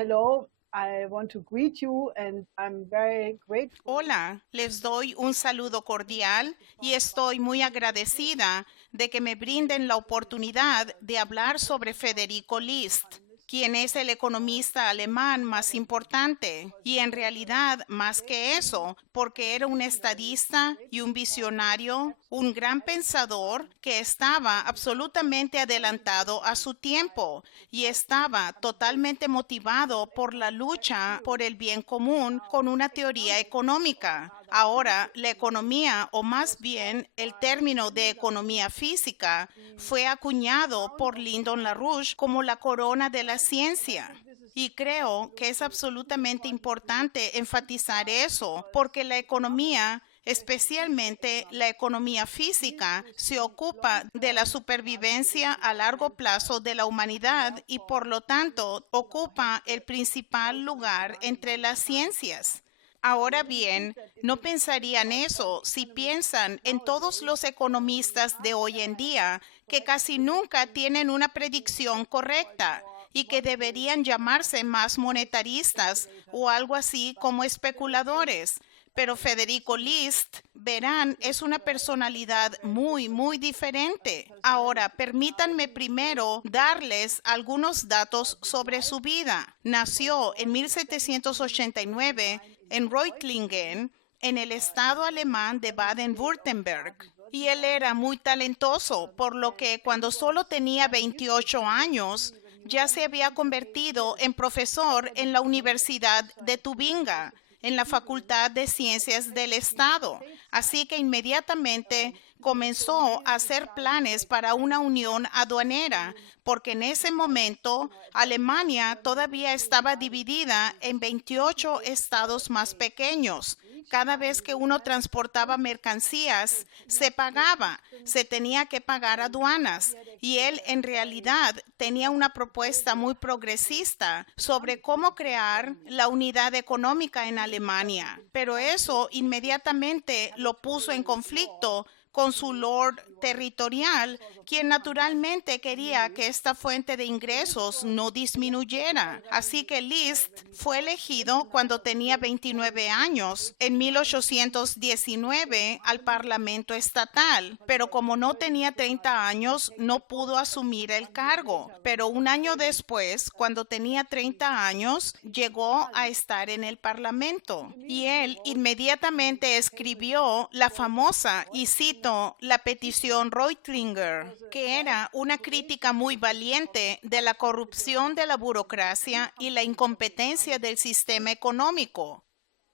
Hello, I want to greet you and I'm very grateful. Hola, les doy un saludo cordial y estoy muy agradecida de que me brinden la oportunidad de hablar sobre Federico List, quien es el economista alemán más importante y en realidad más que eso, porque era un estadista y un visionario, un gran pensador que estaba absolutamente adelantado a su tiempo y estaba totalmente motivado por la lucha por el bien común con una teoría económica. Ahora, la economía, o más bien el término de economía física, fue acuñado por Lyndon LaRouche como la corona de la ciencia. Y creo que es absolutamente importante enfatizar eso, porque la economía, especialmente la economía física, se ocupa de la supervivencia a largo plazo de la humanidad y por lo tanto ocupa el principal lugar entre las ciencias. Ahora bien, no pensarían eso si piensan en todos los economistas de hoy en día que casi nunca tienen una predicción correcta y que deberían llamarse más monetaristas o algo así como especuladores. Pero Federico List, verán, es una personalidad muy diferente. Ahora, permítanme primero darles algunos datos sobre su vida. Nació en 1789 en Reutlingen, en el estado alemán de Baden-Württemberg. Y él era muy talentoso, por lo que cuando solo tenía 28 años, ya se había convertido en profesor en la Universidad de Tubinga, en la Facultad de Ciencias del Estado. Así que inmediatamente comenzó a hacer planes para una unión aduanera, porque en ese momento Alemania todavía estaba dividida en 28 estados más pequeños. Cada vez que uno transportaba mercancías, se tenía que pagar aduanas. Y él en realidad tenía una propuesta muy progresista sobre cómo crear la unidad económica en Alemania. Pero eso inmediatamente lo puso en conflicto con su lord territorial, quien naturalmente quería que esta fuente de ingresos no disminuyera. Así que List fue elegido cuando tenía 29 años, en 1819, al Parlamento estatal, pero como no tenía 30 años, no pudo asumir el cargo. Pero un año después, cuando tenía 30 años, llegó a estar en el Parlamento. Y él inmediatamente escribió la famosa, y cito, la petición Reutlinger, que era una crítica muy valiente de la corrupción de la burocracia y la incompetencia del sistema económico.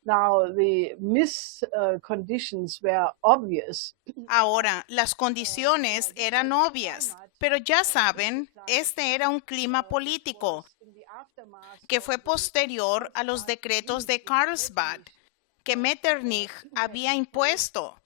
Now, the misconditions were obvious. Ahora, las condiciones eran obvias, pero ya saben, este era un clima político que fue posterior a los decretos de Karlsbad que Metternich había impuesto.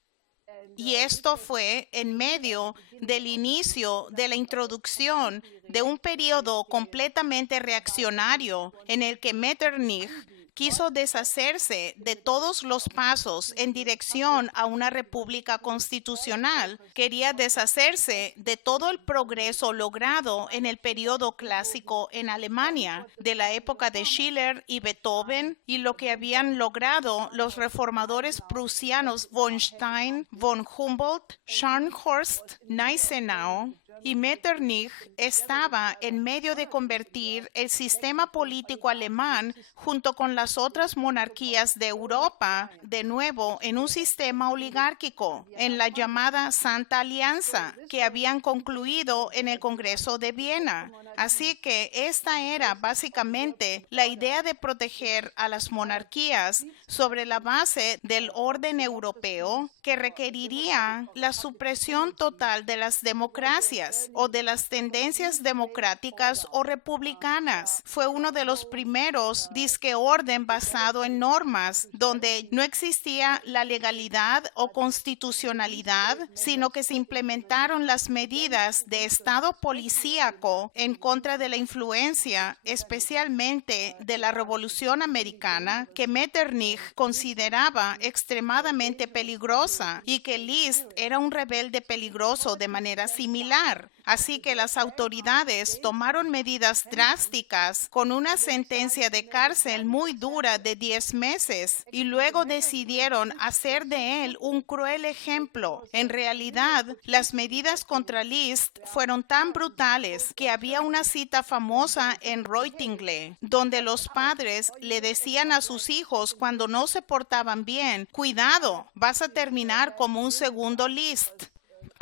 Y esto fue en medio del inicio de la introducción de un periodo completamente reaccionario en el que Metternich quiso deshacerse de todos los pasos en dirección a una república constitucional. Quería deshacerse de todo el progreso logrado en el periodo clásico en Alemania, de la época de Schiller y Beethoven, y lo que habían logrado los reformadores prusianos von Stein, von Humboldt, Scharnhorst, Gneisenau. Y Metternich estaba en medio de convertir el sistema político alemán junto con las otras monarquías de Europa de nuevo en un sistema oligárquico, en la llamada Santa Alianza, que habían concluido en el Congreso de Viena. Así que esta era básicamente la idea de proteger a las monarquías sobre la base del orden europeo que requeriría la supresión total de las democracias o de las tendencias democráticas o republicanas. Fue uno de los primeros disque orden basado en normas, donde no existía la legalidad o constitucionalidad, sino que se implementaron las medidas de Estado policíaco en contra de la influencia, especialmente de la Revolución Americana, que Metternich consideraba extremadamente peligrosa y que List era un rebelde peligroso de manera similar. lugar. Así que las autoridades tomaron medidas drásticas con una sentencia de cárcel muy dura de 10 meses y luego decidieron hacer de él un cruel ejemplo. En realidad, las medidas contra List fueron tan brutales que había una cita famosa en Reutingle, donde los padres le decían a sus hijos cuando no se portaban bien: cuidado, vas a terminar como un segundo List.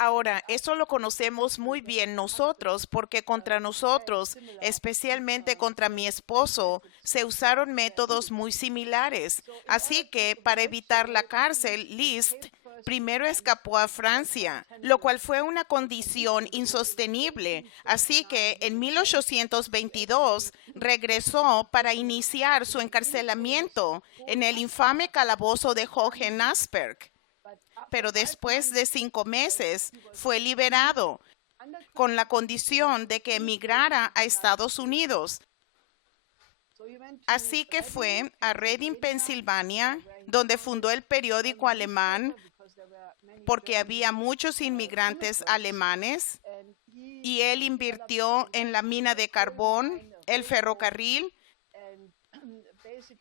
Ahora, eso lo conocemos muy bien nosotros porque contra nosotros, especialmente contra mi esposo, se usaron métodos muy similares. Así que, para evitar la cárcel, List primero escapó a Francia, lo cual fue una condición insostenible. Así que en 1822 regresó para iniciar su encarcelamiento en el infame calabozo de Hohenasperg. Pero después de 5 meses fue liberado con la condición de que emigrara a Estados Unidos. Así que fue a Reading, Pensilvania, donde fundó el periódico alemán porque había muchos inmigrantes alemanes y él invirtió en la mina de carbón, el ferrocarril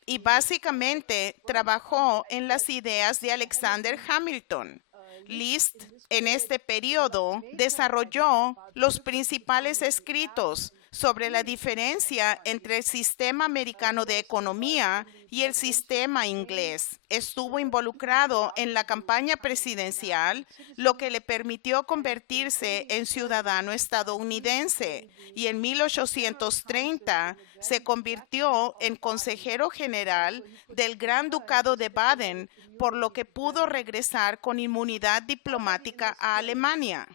y básicamente trabajó en las ideas de Alexander Hamilton. List, en este periodo, desarrolló los principales escritos sobre la diferencia entre el sistema americano de economía y el sistema inglés. Estuvo involucrado en la campaña presidencial, lo que le permitió convertirse en ciudadano estadounidense, y en 1830 se convirtió en consejero general del Gran Ducado de Baden, por lo que pudo regresar con inmunidad diplomática a Alemania.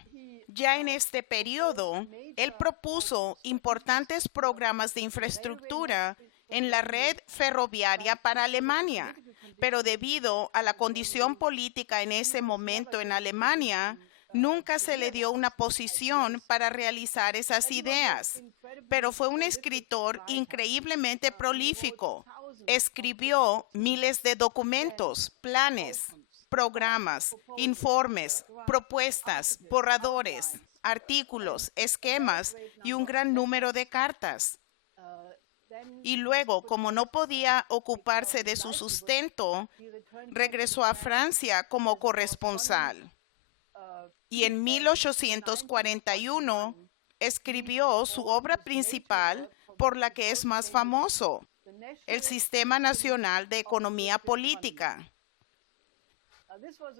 Ya en este periodo, él propuso importantes programas de infraestructura en la red ferroviaria para Alemania, pero debido a la condición política en ese momento en Alemania, nunca se le dio una posición para realizar esas ideas. Pero fue un escritor increíblemente prolífico. Escribió miles de documentos, planes, programas, informes, propuestas, borradores, artículos, esquemas y un gran número de cartas. Y luego, como no podía ocuparse de su sustento, regresó a Francia como corresponsal. Y en 1841 escribió su obra principal, por la que es más famoso, el Sistema Nacional de Economía Política.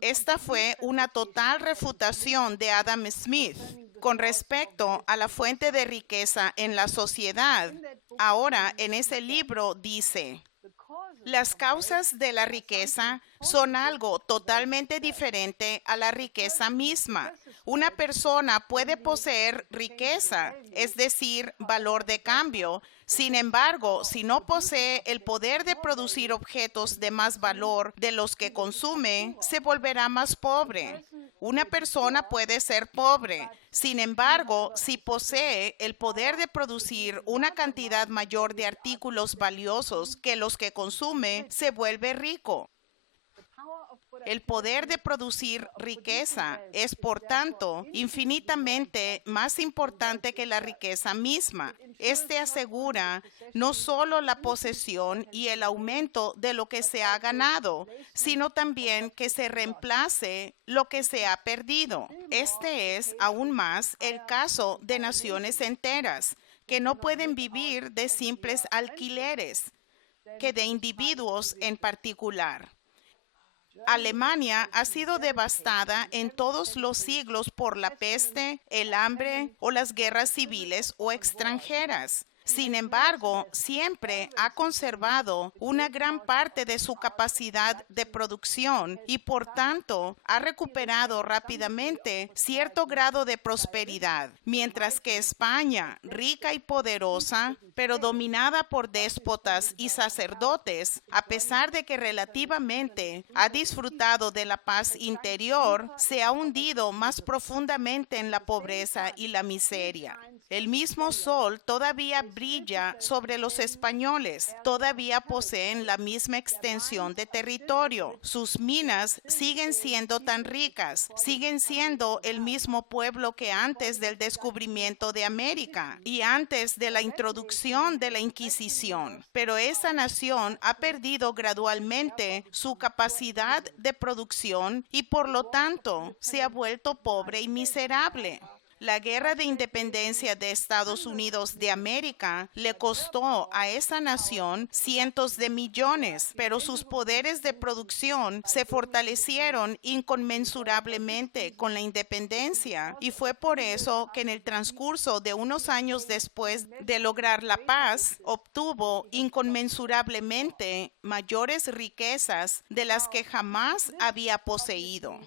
Esta fue una total refutación de Adam Smith con respecto a la fuente de riqueza en la sociedad. Ahora, en ese libro dice: las causas de la riqueza son algo totalmente diferente a la riqueza misma. Una persona puede poseer riqueza, es decir, valor de cambio. Sin embargo, si no posee el poder de producir objetos de más valor de los que consume, se volverá más pobre. Una persona puede ser pobre. Sin embargo, si posee el poder de producir una cantidad mayor de artículos valiosos que los que consume, se vuelve rico. El poder de producir riqueza es, por tanto, infinitamente más importante que la riqueza misma. Este asegura no solo la posesión y el aumento de lo que se ha ganado, sino también que se reemplace lo que se ha perdido. Este es aún más el caso de naciones enteras, que no pueden vivir de simples alquileres, que de individuos en particular. Alemania ha sido devastada en todos los siglos por la peste, el hambre o las guerras civiles o extranjeras. Sin embargo, siempre ha conservado una gran parte de su capacidad de producción y, por tanto, ha recuperado rápidamente cierto grado de prosperidad, mientras que España, rica y poderosa, pero dominada por déspotas y sacerdotes, a pesar de que relativamente ha disfrutado de la paz interior, se ha hundido más profundamente en la pobreza y la miseria. El mismo sol todavía brilla sobre los españoles, todavía poseen la misma extensión de territorio. Sus minas siguen siendo tan ricas, siguen siendo el mismo pueblo que antes del descubrimiento de América y antes de la introducción de la Inquisición. Pero esa nación ha perdido gradualmente su capacidad de producción y por lo tanto se ha vuelto pobre y miserable. La guerra de independencia de Estados Unidos de América le costó a esa nación cientos de millones, pero sus poderes de producción se fortalecieron inconmensurablemente con la independencia y fue por eso que en el transcurso de unos años después de lograr la paz, obtuvo inconmensurablemente mayores riquezas de las que jamás había poseído.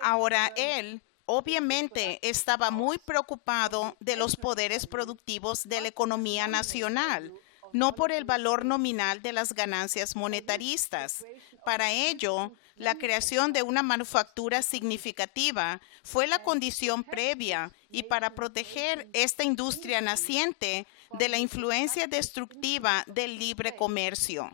Ahora él obviamente estaba muy preocupado de los poderes productivos de la economía nacional, no por el valor nominal de las ganancias monetaristas. Para ello, la creación de una manufactura significativa fue la condición previa y para proteger esta industria naciente de la influencia destructiva del libre comercio.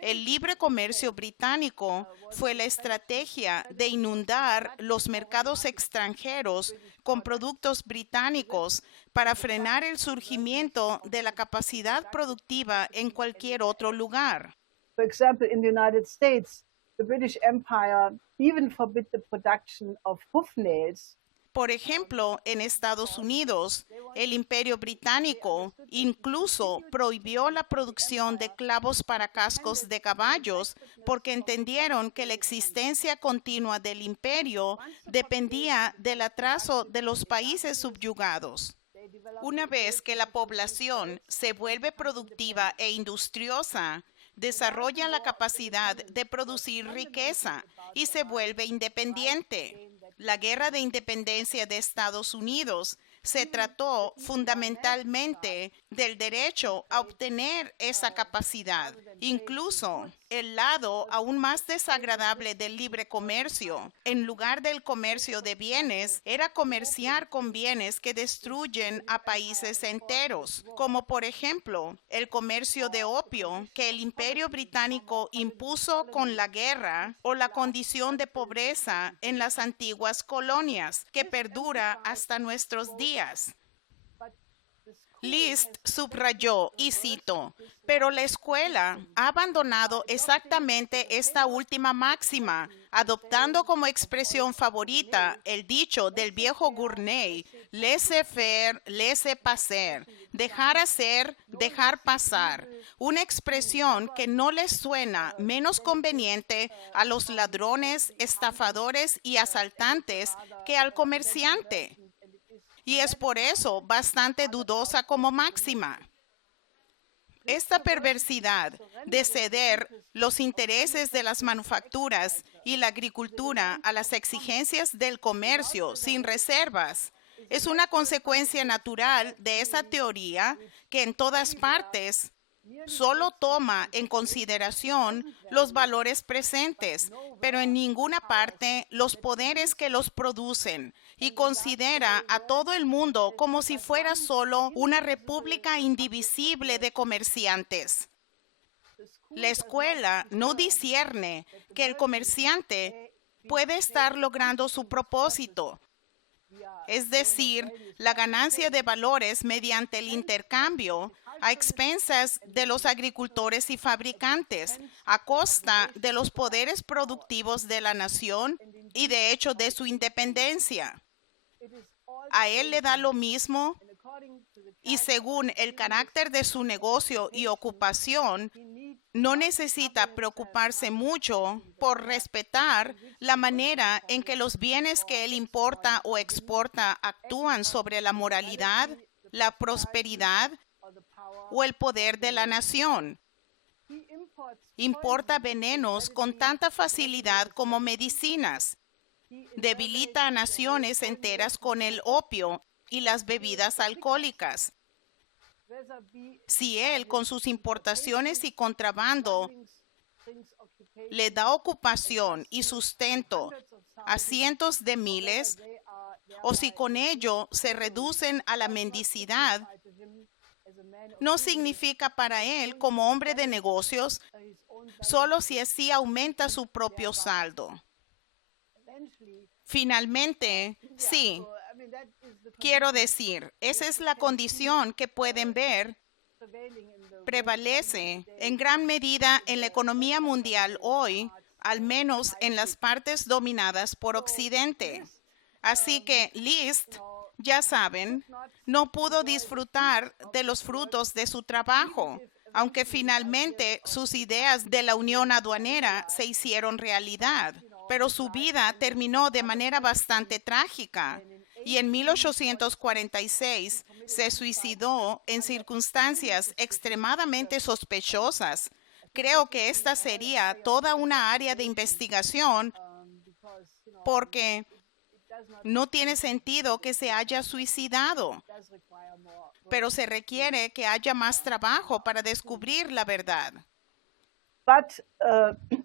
El libre comercio británico fue la estrategia de inundar los mercados extranjeros con productos británicos para frenar el surgimiento de la capacidad productiva en cualquier otro lugar. For example, in the United States, the British Empire even forbid the production of hoof nails. Por ejemplo, en Estados Unidos, el Imperio Británico incluso prohibió la producción de clavos para cascos de caballos porque entendieron que la existencia continua del imperio dependía del atraso de los países subyugados. Una vez que la población se vuelve productiva e industriosa, desarrolla la capacidad de producir riqueza y se vuelve independiente. La guerra de independencia de Estados Unidos se trató fundamentalmente del derecho a obtener esa capacidad. Incluso el lado aún más desagradable del libre comercio, en lugar del comercio de bienes, era comerciar con bienes que destruyen a países enteros, como por ejemplo el comercio de opio que el Imperio Británico impuso con la guerra o la condición de pobreza en las antiguas colonias, que perdura hasta nuestros días. List subrayó, y cito, pero la escuela ha abandonado exactamente esta última máxima, adoptando como expresión favorita el dicho del viejo Gurney, laissez-faire, laissez-passer, dejar hacer, dejar pasar, una expresión que no les suena menos conveniente a los ladrones, estafadores y asaltantes que al comerciante. Y es por eso bastante dudosa como máxima. Esta perversidad de ceder los intereses de las manufacturas y la agricultura a las exigencias del comercio sin reservas es una consecuencia natural de esa teoría que en todas partes solo toma en consideración los valores presentes, pero en ninguna parte los poderes que los producen, y considera a todo el mundo como si fuera solo una república indivisible de comerciantes. La escuela no discierne que el comerciante puede estar logrando su propósito, es decir, la ganancia de valores mediante el intercambio a expensas de los agricultores y fabricantes, a costa de los poderes productivos de la nación y de hecho de su independencia. A él le da lo mismo y según el carácter de su negocio y ocupación, no necesita preocuparse mucho por respetar la manera en que los bienes que él importa o exporta actúan sobre la moralidad, la prosperidad o el poder de la nación. Importa venenos con tanta facilidad como medicinas. Debilita a naciones enteras con el opio y las bebidas alcohólicas. Si él, con sus importaciones y contrabando, le da ocupación y sustento a cientos de miles, o si con ello se reducen a la mendicidad, no significa para él como hombre de negocios, solo si así aumenta su propio saldo. Finalmente, sí, quiero decir, esa es la condición que pueden ver prevalece en gran medida en la economía mundial hoy, al menos en las partes dominadas por Occidente. Así que List, ya saben, no pudo disfrutar de los frutos de su trabajo, aunque finalmente sus ideas de la unión aduanera se hicieron realidad. Pero su vida terminó de manera bastante trágica y en 1846 se suicidó en circunstancias extremadamente sospechosas. Creo que esta sería toda una área de investigación porque no tiene sentido que se haya suicidado, pero se requiere que haya más trabajo para descubrir la verdad. But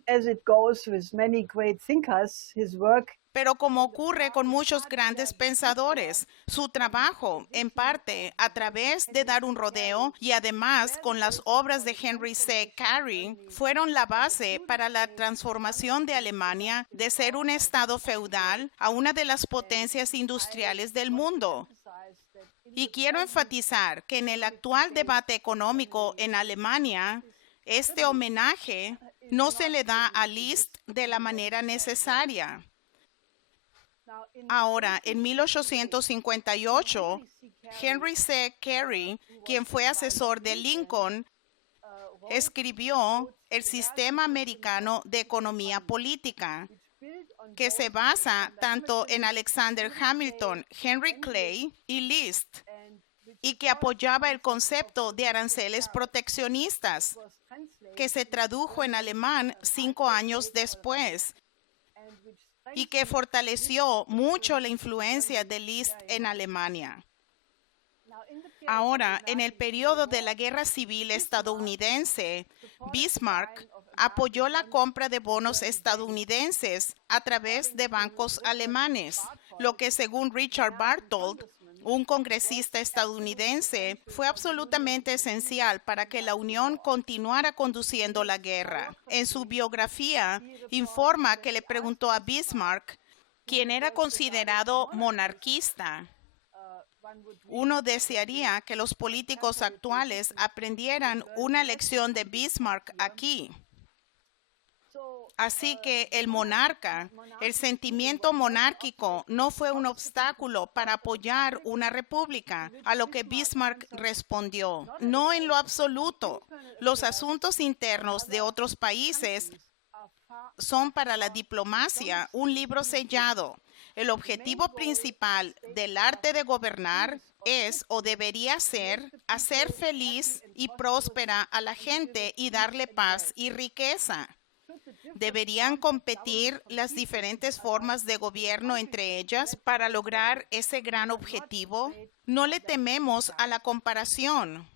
as it goes with many great thinkers, his work Pero como ocurre con muchos grandes pensadores, su trabajo, en parte a través de dar un rodeo y además con las obras de Henry C. Carey, fueron la base para la transformación de Alemania de ser un estado feudal a una de las potencias industriales del mundo. Y quiero enfatizar que en el actual debate económico en Alemania, este homenaje no se le da a List de la manera necesaria. Ahora, en 1858, Henry C. Carey, quien fue asesor de Lincoln, escribió El Sistema Americano de Economía Política, que se basa tanto en Alexander Hamilton, Henry Clay y List, y que apoyaba el concepto de aranceles proteccionistas, que se tradujo en alemán 5 años después, y que fortaleció mucho la influencia de List en Alemania. Ahora, en el periodo de la Guerra Civil estadounidense, Bismarck apoyó la compra de bonos estadounidenses a través de bancos alemanes, lo que según Richard Barthold, un congresista estadounidense, fue absolutamente esencial para que la Unión continuara conduciendo la guerra. En su biografía, informa que le preguntó a Bismarck, quien era considerado monarquista. Uno desearía que los políticos actuales aprendieran una lección de Bismarck aquí. Así que el monarca, el sentimiento monárquico no fue un obstáculo para apoyar una república, a lo que Bismarck respondió, no en lo absoluto. Los asuntos internos de otros países son para la diplomacia un libro sellado. El objetivo principal del arte de gobernar es o debería ser hacer feliz y próspera a la gente y darle paz y riqueza. ¿Deberían competir las diferentes formas de gobierno entre ellas para lograr ese gran objetivo? No le tememos a la comparación.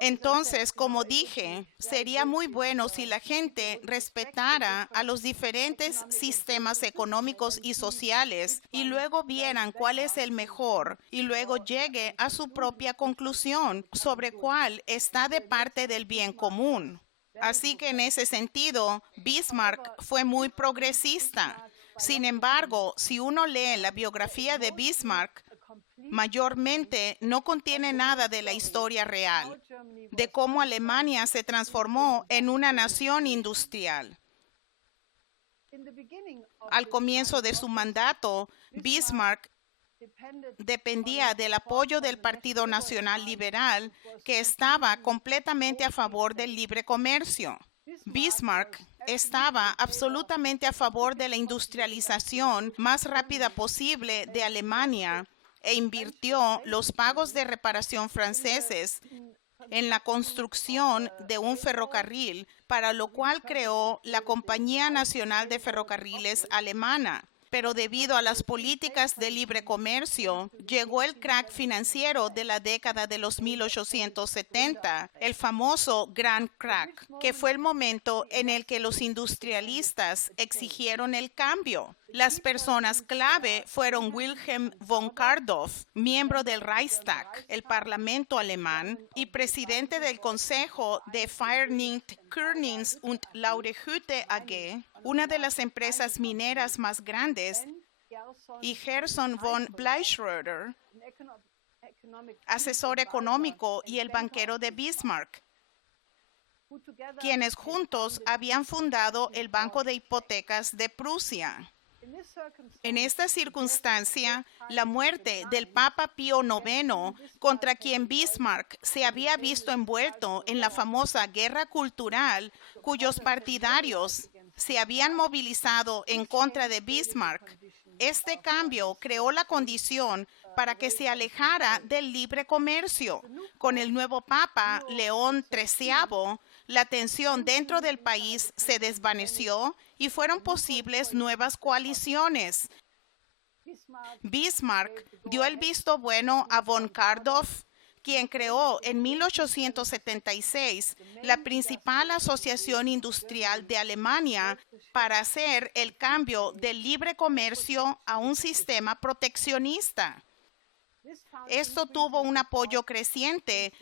Entonces, como dije, sería muy bueno si la gente respetara a los diferentes sistemas económicos y sociales y luego vieran cuál es el mejor y luego llegue a su propia conclusión sobre cuál está de parte del bien común. Así que en ese sentido, Bismarck fue muy progresista. Sin embargo, si uno lee la biografía de Bismarck, mayormente no contiene nada de la historia real, de cómo Alemania se transformó en una nación industrial. Al comienzo de su mandato, Bismarck dependía del apoyo del Partido Nacional Liberal, que estaba completamente a favor del libre comercio. Bismarck estaba absolutamente a favor de la industrialización más rápida posible de Alemania e invirtió los pagos de reparación franceses en la construcción de un ferrocarril, para lo cual creó la Compañía Nacional de Ferrocarriles Alemana. pero debido a las políticas de libre comercio, llegó el crack financiero de la década de los 1870, el famoso Gran Crack, que fue el momento en el que los industrialistas exigieron el cambio. Las personas clave fueron Wilhelm von Kardorff, miembro del Reichstag, el Parlamento alemán, y presidente del Consejo de Vereinigte Körnings- und Laurehütte AG, una de las empresas mineras más grandes, y Gerson von Bleischroeder, asesor económico y el banquero de Bismarck, quienes juntos habían fundado el Banco de Hipotecas de Prusia. En esta circunstancia, la muerte del Papa Pío IX, contra quien Bismarck se había visto envuelto en la famosa guerra cultural, cuyos partidarios se habían movilizado en contra de Bismarck, este cambio creó la condición para que se alejara del libre comercio. Con el nuevo Papa León XIII, la tensión dentro del país se desvaneció y fueron posibles nuevas coaliciones. Bismarck dio el visto bueno a von Kardorff, quien creó en 1876 la principal asociación industrial de Alemania para hacer el cambio del libre comercio a un sistema proteccionista. Esto tuvo un apoyo creciente,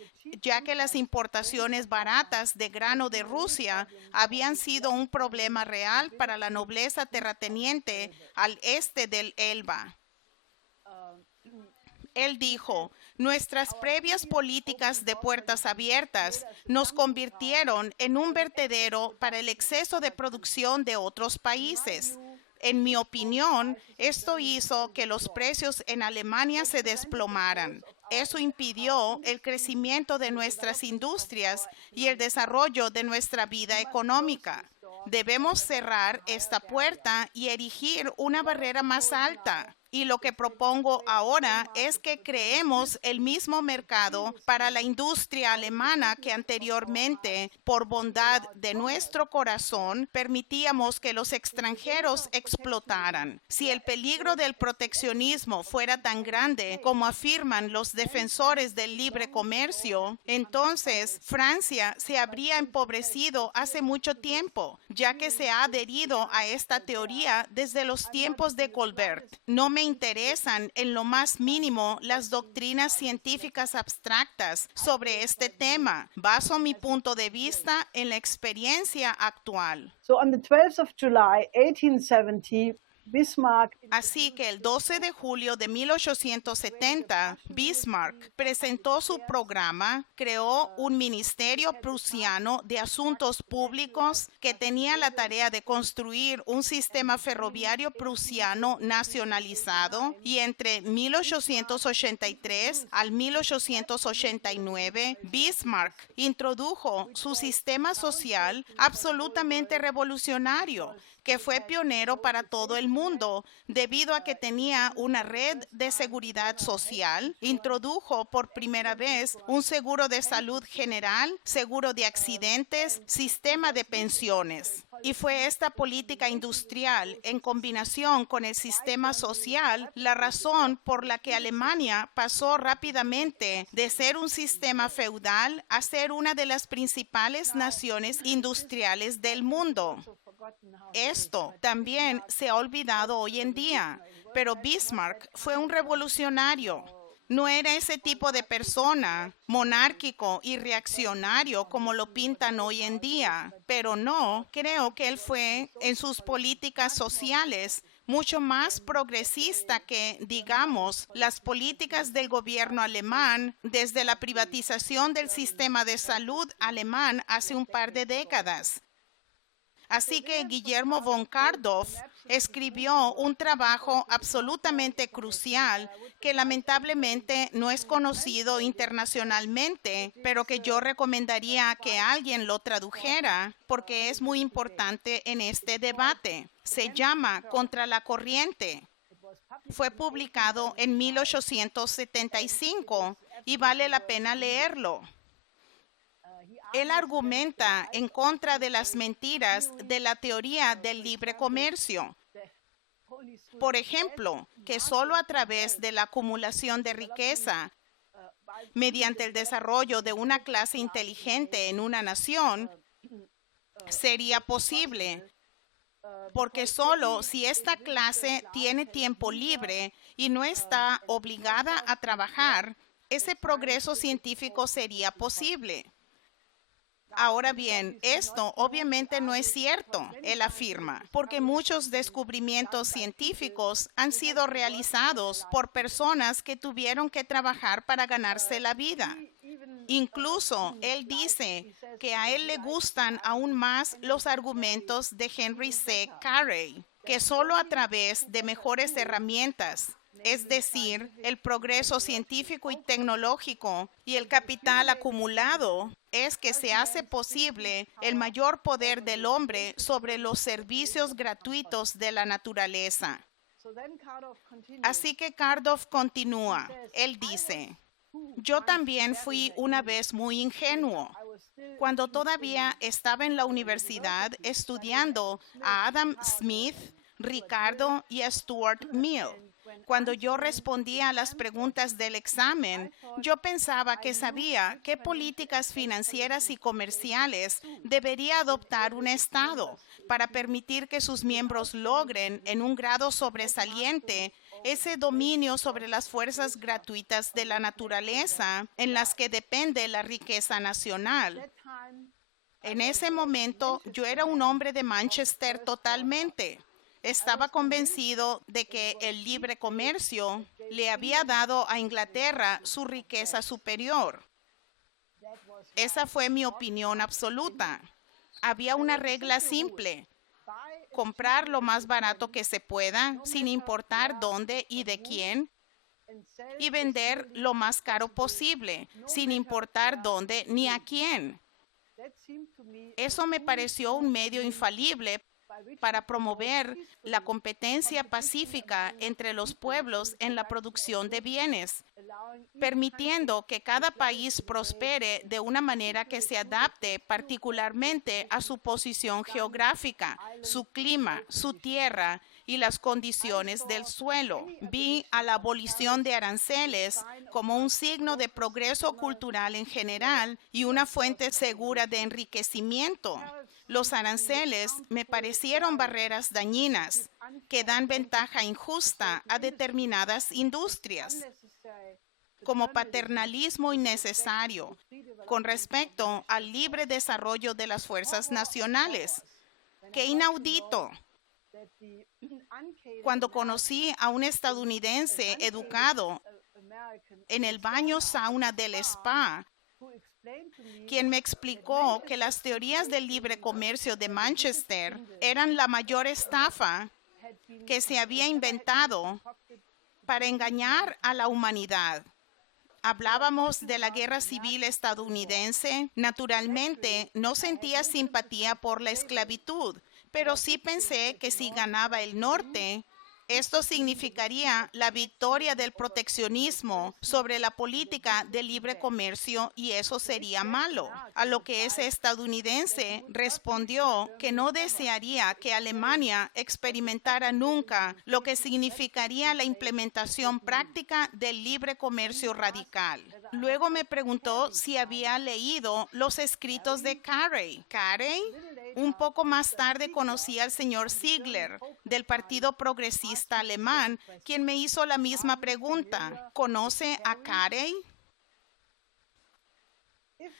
ya que las importaciones baratas de grano de Rusia habían sido un problema real para la nobleza terrateniente al este del Elba. Él dijo: nuestras previas políticas de puertas abiertas nos convirtieron en un vertedero para el exceso de producción de otros países. En mi opinión, esto hizo que los precios en Alemania se desplomaran. Eso impidió el crecimiento de nuestras industrias y el desarrollo de nuestra vida económica. Debemos cerrar esta puerta y erigir una barrera más alta. Y lo que propongo ahora es que creemos el mismo mercado para la industria alemana que anteriormente, por bondad de nuestro corazón, permitíamos que los extranjeros explotaran. Si el peligro del proteccionismo fuera tan grande como afirman los defensores del libre comercio, entonces Francia se habría empobrecido hace mucho tiempo, ya que se ha adherido a esta teoría desde los tiempos de Colbert. No me interesan en lo más mínimo las doctrinas científicas abstractas sobre este tema. Baso mi punto de vista en la experiencia actual. So on the 12th of July, 1870, Bismarck Así que el 12 de julio de 1870, Bismarck presentó su programa, creó un ministerio prusiano de asuntos públicos que tenía la tarea de construir un sistema ferroviario prusiano nacionalizado, y entre 1883 al 1889, Bismarck introdujo su sistema social absolutamente revolucionario, que fue pionero para todo el mundo, debido a que tenía una red de seguridad social. Introdujo por primera vez un seguro de salud general, seguro de accidentes, sistema de pensiones. Y fue esta política industrial, en combinación con el sistema social, la razón por la que Alemania pasó rápidamente de ser un sistema feudal a ser una de las principales naciones industriales del mundo. Esto también se ha olvidado hoy en día, pero Bismarck fue un revolucionario. No era ese tipo de persona monárquico y reaccionario como lo pintan hoy en día, pero no, creo que él fue en sus políticas sociales mucho más progresista que, digamos, las políticas del gobierno alemán desde la privatización del sistema de salud alemán hace un par de décadas. Así que Guillermo von Kardorff escribió un trabajo absolutamente crucial que lamentablemente no es conocido internacionalmente, pero que yo recomendaría que alguien lo tradujera porque es muy importante en este debate. Se llama Contra la corriente. Fue publicado en 1875 y vale la pena leerlo. Él argumenta en contra de las mentiras de la teoría del libre comercio. Por ejemplo, que solo a través de la acumulación de riqueza, mediante el desarrollo de una clase inteligente en una nación, sería posible, porque solo si esta clase tiene tiempo libre y no está obligada a trabajar, ese progreso científico sería posible. Ahora bien, esto obviamente no es cierto, él afirma, porque muchos descubrimientos científicos han sido realizados por personas que tuvieron que trabajar para ganarse la vida. Incluso él dice que a él le gustan aún más los argumentos de Henry C. Carey, que solo a través de mejores herramientas, es decir, el progreso científico y tecnológico y el capital acumulado, es que se hace posible el mayor poder del hombre sobre los servicios gratuitos de la naturaleza. Así que Cardoff continúa. Él dice, yo también fui una vez muy ingenuo. Cuando todavía estaba en la universidad estudiando a Adam Smith, Ricardo y a Stuart Mill. Cuando yo respondía a las preguntas del examen, yo pensaba que sabía qué políticas financieras y comerciales debería adoptar un Estado para permitir que sus miembros logren en un grado sobresaliente ese dominio sobre las fuerzas gratuitas de la naturaleza en las que depende la riqueza nacional. En ese momento, yo era un hombre de Manchester totalmente. Estaba convencido de que el libre comercio le había dado a Inglaterra su riqueza superior. Esa fue mi opinión absoluta. Había una regla simple: comprar lo más barato que se pueda, sin importar dónde y de quién, y vender lo más caro posible, sin importar dónde ni a quién. Eso me pareció un medio infalible para promover la competencia pacífica entre los pueblos en la producción de bienes, permitiendo que cada país prospere de una manera que se adapte particularmente a su posición geográfica, su clima, su tierra y las condiciones del suelo. Vi a la abolición de aranceles como un signo de progreso cultural en general y una fuente segura de enriquecimiento. Los aranceles me parecieron barreras dañinas que dan ventaja injusta a determinadas industrias, como paternalismo innecesario con respecto al libre desarrollo de las fuerzas nacionales. ¡Qué inaudito! Cuando conocí a un estadounidense educado en el baño sauna del spa, quien me explicó que las teorías del libre comercio de Manchester eran la mayor estafa que se había inventado para engañar a la humanidad. Hablábamos de la guerra civil estadounidense. Naturalmente, no sentía simpatía por la esclavitud, pero sí pensé que si ganaba el norte, esto significaría la victoria del proteccionismo sobre la política de libre comercio y eso sería malo. A lo que ese estadounidense respondió que no desearía que Alemania experimentara nunca lo que significaría la implementación práctica del libre comercio radical. Luego me preguntó si había leído los escritos de Carey. ¿Carey? Un poco más tarde conocí al señor Ziegler, del Partido Progresista Alemán, quien me hizo la misma pregunta. ¿Conoce a Carey?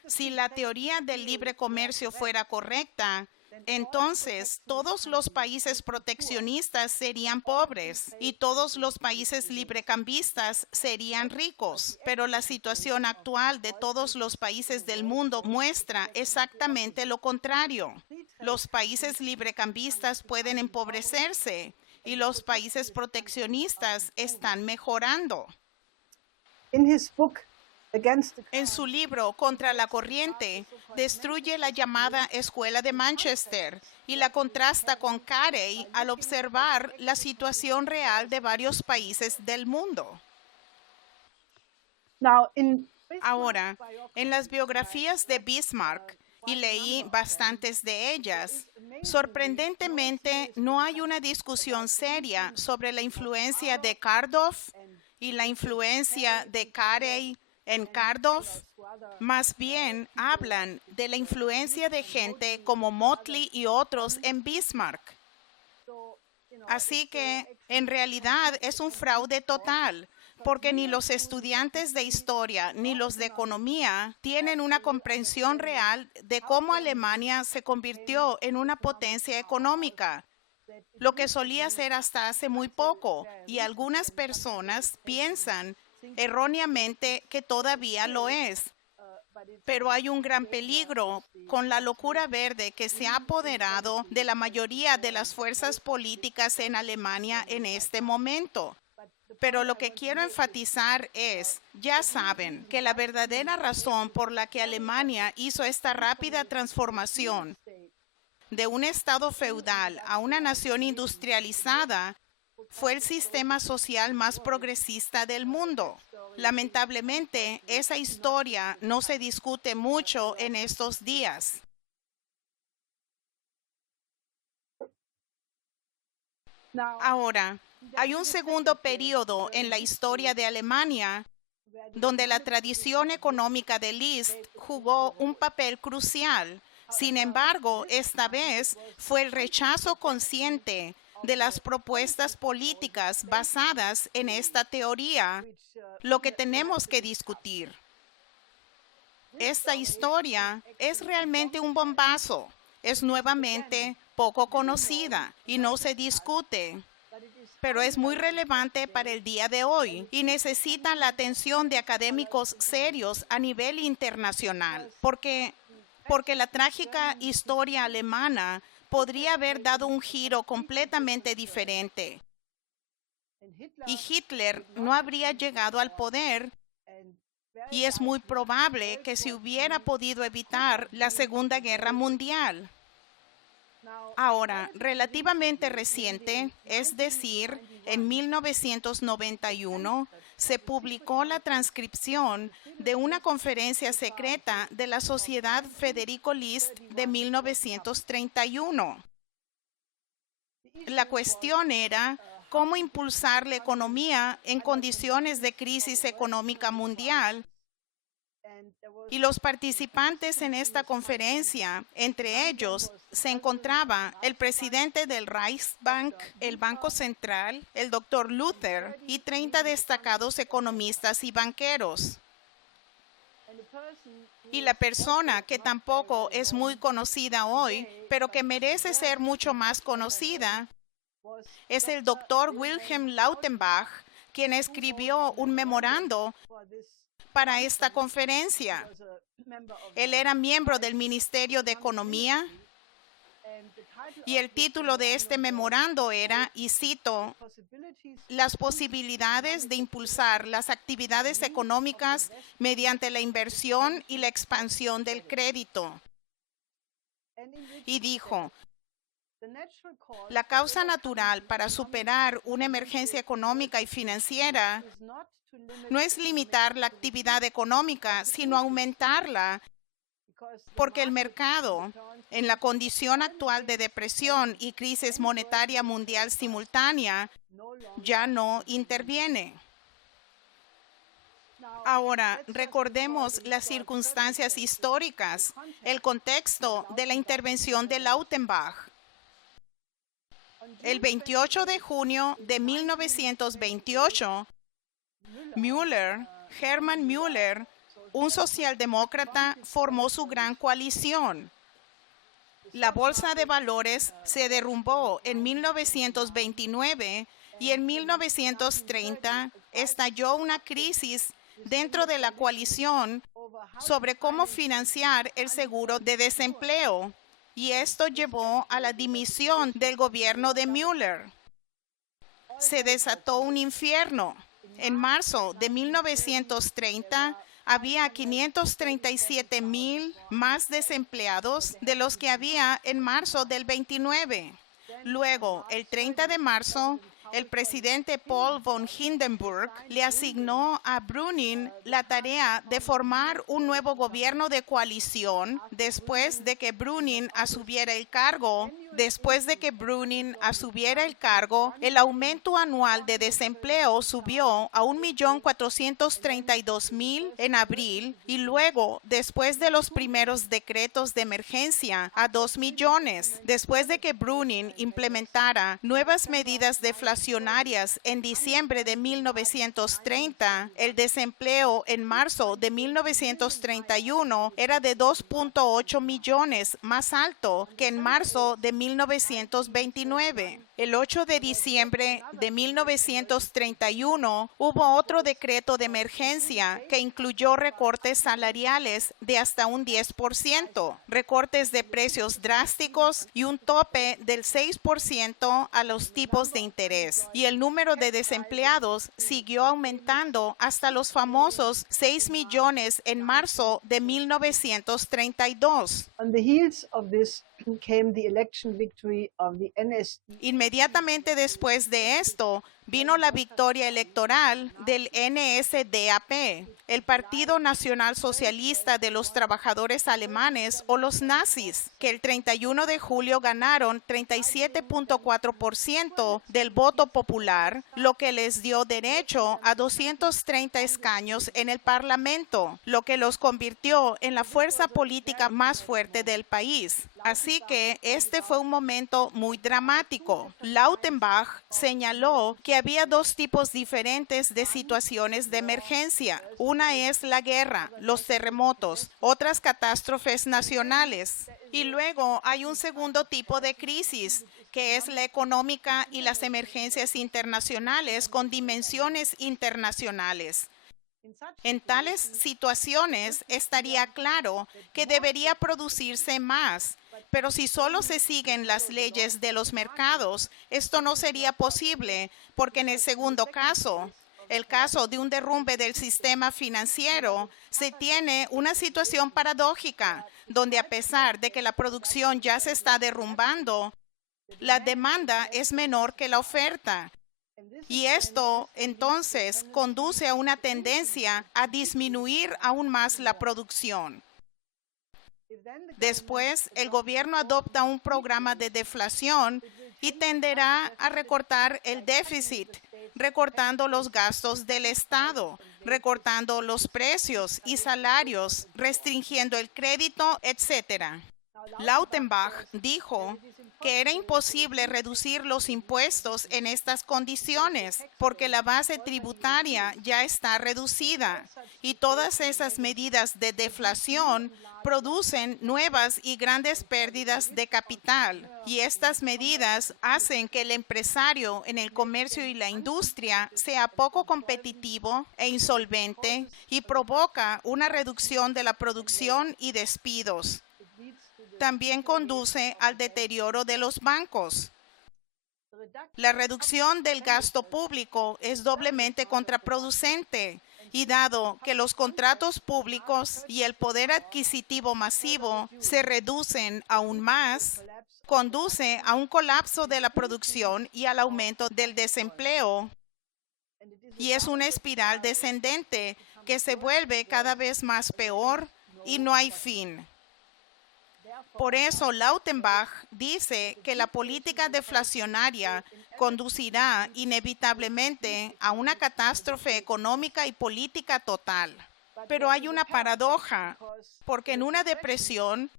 Si la teoría del libre comercio fuera correcta, entonces todos los países proteccionistas serían pobres y todos los países librecambistas serían ricos. Pero la situación actual de todos los países del mundo muestra exactamente lo contrario. Los países librecambistas pueden empobrecerse y los países proteccionistas están mejorando. En su libro Contra la corriente, destruye la llamada Escuela de Manchester y la contrasta con Carey al observar la situación real de varios países del mundo. Ahora, en las biografías de Bismarck y leí bastantes de ellas. Sorprendentemente, no hay una discusión seria sobre la influencia de Cardoff y la influencia de Carey en Cardoff. Más bien hablan de la influencia de gente como Motley y otros en Bismarck. Así que, en realidad, es un fraude total, porque ni los estudiantes de historia ni los de economía tienen una comprensión real de cómo Alemania se convirtió en una potencia económica, lo que solía ser hasta hace muy poco, y algunas personas piensan erróneamente que todavía lo es. Pero hay un gran peligro con la locura verde que se ha apoderado de la mayoría de las fuerzas políticas en Alemania en este momento. Pero lo que quiero enfatizar es, ya saben, que la verdadera razón por la que Alemania hizo esta rápida transformación de un estado feudal a una nación industrializada fue el sistema social más progresista del mundo. Lamentablemente, esa historia no se discute mucho en estos días. Ahora, hay un segundo periodo en la historia de Alemania donde la tradición económica de List jugó un papel crucial. Sin embargo, esta vez fue el rechazo consciente de las propuestas políticas basadas en esta teoría lo que tenemos que discutir. Esta historia es realmente un bombazo. Es nuevamente poco conocida y no se discute, pero es muy relevante para el día de hoy y necesita la atención de académicos serios a nivel internacional, porque la trágica historia alemana podría haber dado un giro completamente diferente. Y Hitler no habría llegado al poder, y es muy probable que se hubiera podido evitar la Segunda Guerra Mundial. Ahora, relativamente reciente, es decir, en 1991, se publicó la transcripción de una conferencia secreta de la Sociedad Federico List de 1931. La cuestión era cómo impulsar la economía en condiciones de crisis económica mundial. Y los participantes en esta conferencia, entre ellos, se encontraba el presidente del Reichsbank, el Banco Central, el Dr. Luther y 30 destacados economistas y banqueros. Y la persona que tampoco es muy conocida hoy, pero que merece ser mucho más conocida, es el Dr. Wilhelm Lautenbach, quien escribió un memorando para esta conferencia. Él era miembro del Ministerio de Economía y el título de este memorando era, y cito, las posibilidades de impulsar las actividades económicas mediante la inversión y la expansión del crédito. Y dijo, la causa natural para superar una emergencia económica y financiera no es limitar la actividad económica, sino aumentarla, porque el mercado, en la condición actual de depresión y crisis monetaria mundial simultánea, ya no interviene. Ahora, recordemos las circunstancias históricas, el contexto de la intervención de Lautenbach. El 28 de junio de 1928, Hermann Müller, un socialdemócrata, formó su gran coalición. La bolsa de valores se derrumbó en 1929 y en 1930 estalló una crisis dentro de la coalición sobre cómo financiar el seguro de desempleo, y esto llevó a la dimisión del gobierno de Müller. Se desató un infierno. En marzo de 1930 había 537,000 más desempleados de los que había en marzo del 29. Luego, el 30 de marzo, el presidente Paul von Hindenburg le asignó a Brüning la tarea de formar un nuevo gobierno de coalición después de que Brüning asumiera el cargo. El aumento anual de desempleo subió a 1.432.000 en abril y luego, después de los primeros decretos de emergencia, a 2 millones. Después de que Brüning implementara nuevas medidas deflacionarias en diciembre de 1930, el desempleo en marzo de 1931 era de 2.8 millones, más alto que en marzo de 1929. El 8 de diciembre de 1931 hubo otro decreto de emergencia que incluyó recortes salariales de hasta un 10%, recortes de precios drásticos y un tope del 6% a los tipos de interés. Y el número de desempleados siguió aumentando hasta los famosos 6 millones en marzo de 1932. On the heels of this came the election victory of the NSDAP. Inmediatamente después de esto, vino la victoria electoral del NSDAP, el Partido Nacional Socialista de los Trabajadores Alemanes o los nazis, que el 31 de julio ganaron 37.4% del voto popular, lo que les dio derecho a 230 escaños en el Parlamento, lo que los convirtió en la fuerza política más fuerte del país. Así que este fue un momento muy dramático. Lautenbach señaló que había dos tipos diferentes de situaciones de emergencia. Una es la guerra, los terremotos, otras catástrofes nacionales. Y luego hay un segundo tipo de crisis, que es la económica y las emergencias internacionales con dimensiones internacionales. En tales situaciones estaría claro que debería producirse más, pero si solo se siguen las leyes de los mercados, esto no sería posible, porque en el segundo caso, el caso de un derrumbe del sistema financiero, se tiene una situación paradójica, donde a pesar de que la producción ya se está derrumbando, la demanda es menor que la oferta. Y esto entonces conduce a una tendencia a disminuir aún más la producción. Después, el gobierno adopta un programa de deflación y tenderá a recortar el déficit, recortando los gastos del Estado, recortando los precios y salarios, restringiendo el crédito, etc. Lautenbach dijo que era imposible reducir los impuestos en estas condiciones porque la base tributaria ya está reducida y todas esas medidas de deflación producen nuevas y grandes pérdidas de capital y estas medidas hacen que el empresario en el comercio y la industria sea poco competitivo e insolvente y provoca una reducción de la producción y despidos. También conduce al deterioro de los bancos. La reducción del gasto público es doblemente contraproducente y dado que los contratos públicos y el poder adquisitivo masivo se reducen aún más, conduce a un colapso de la producción y al aumento del desempleo. Y es una espiral descendente que se vuelve cada vez más peor y no hay fin. Por eso, Lautenbach dice que la política deflacionaria conducirá inevitablemente a una catástrofe económica y política total. Pero hay una paradoja, porque en una depresión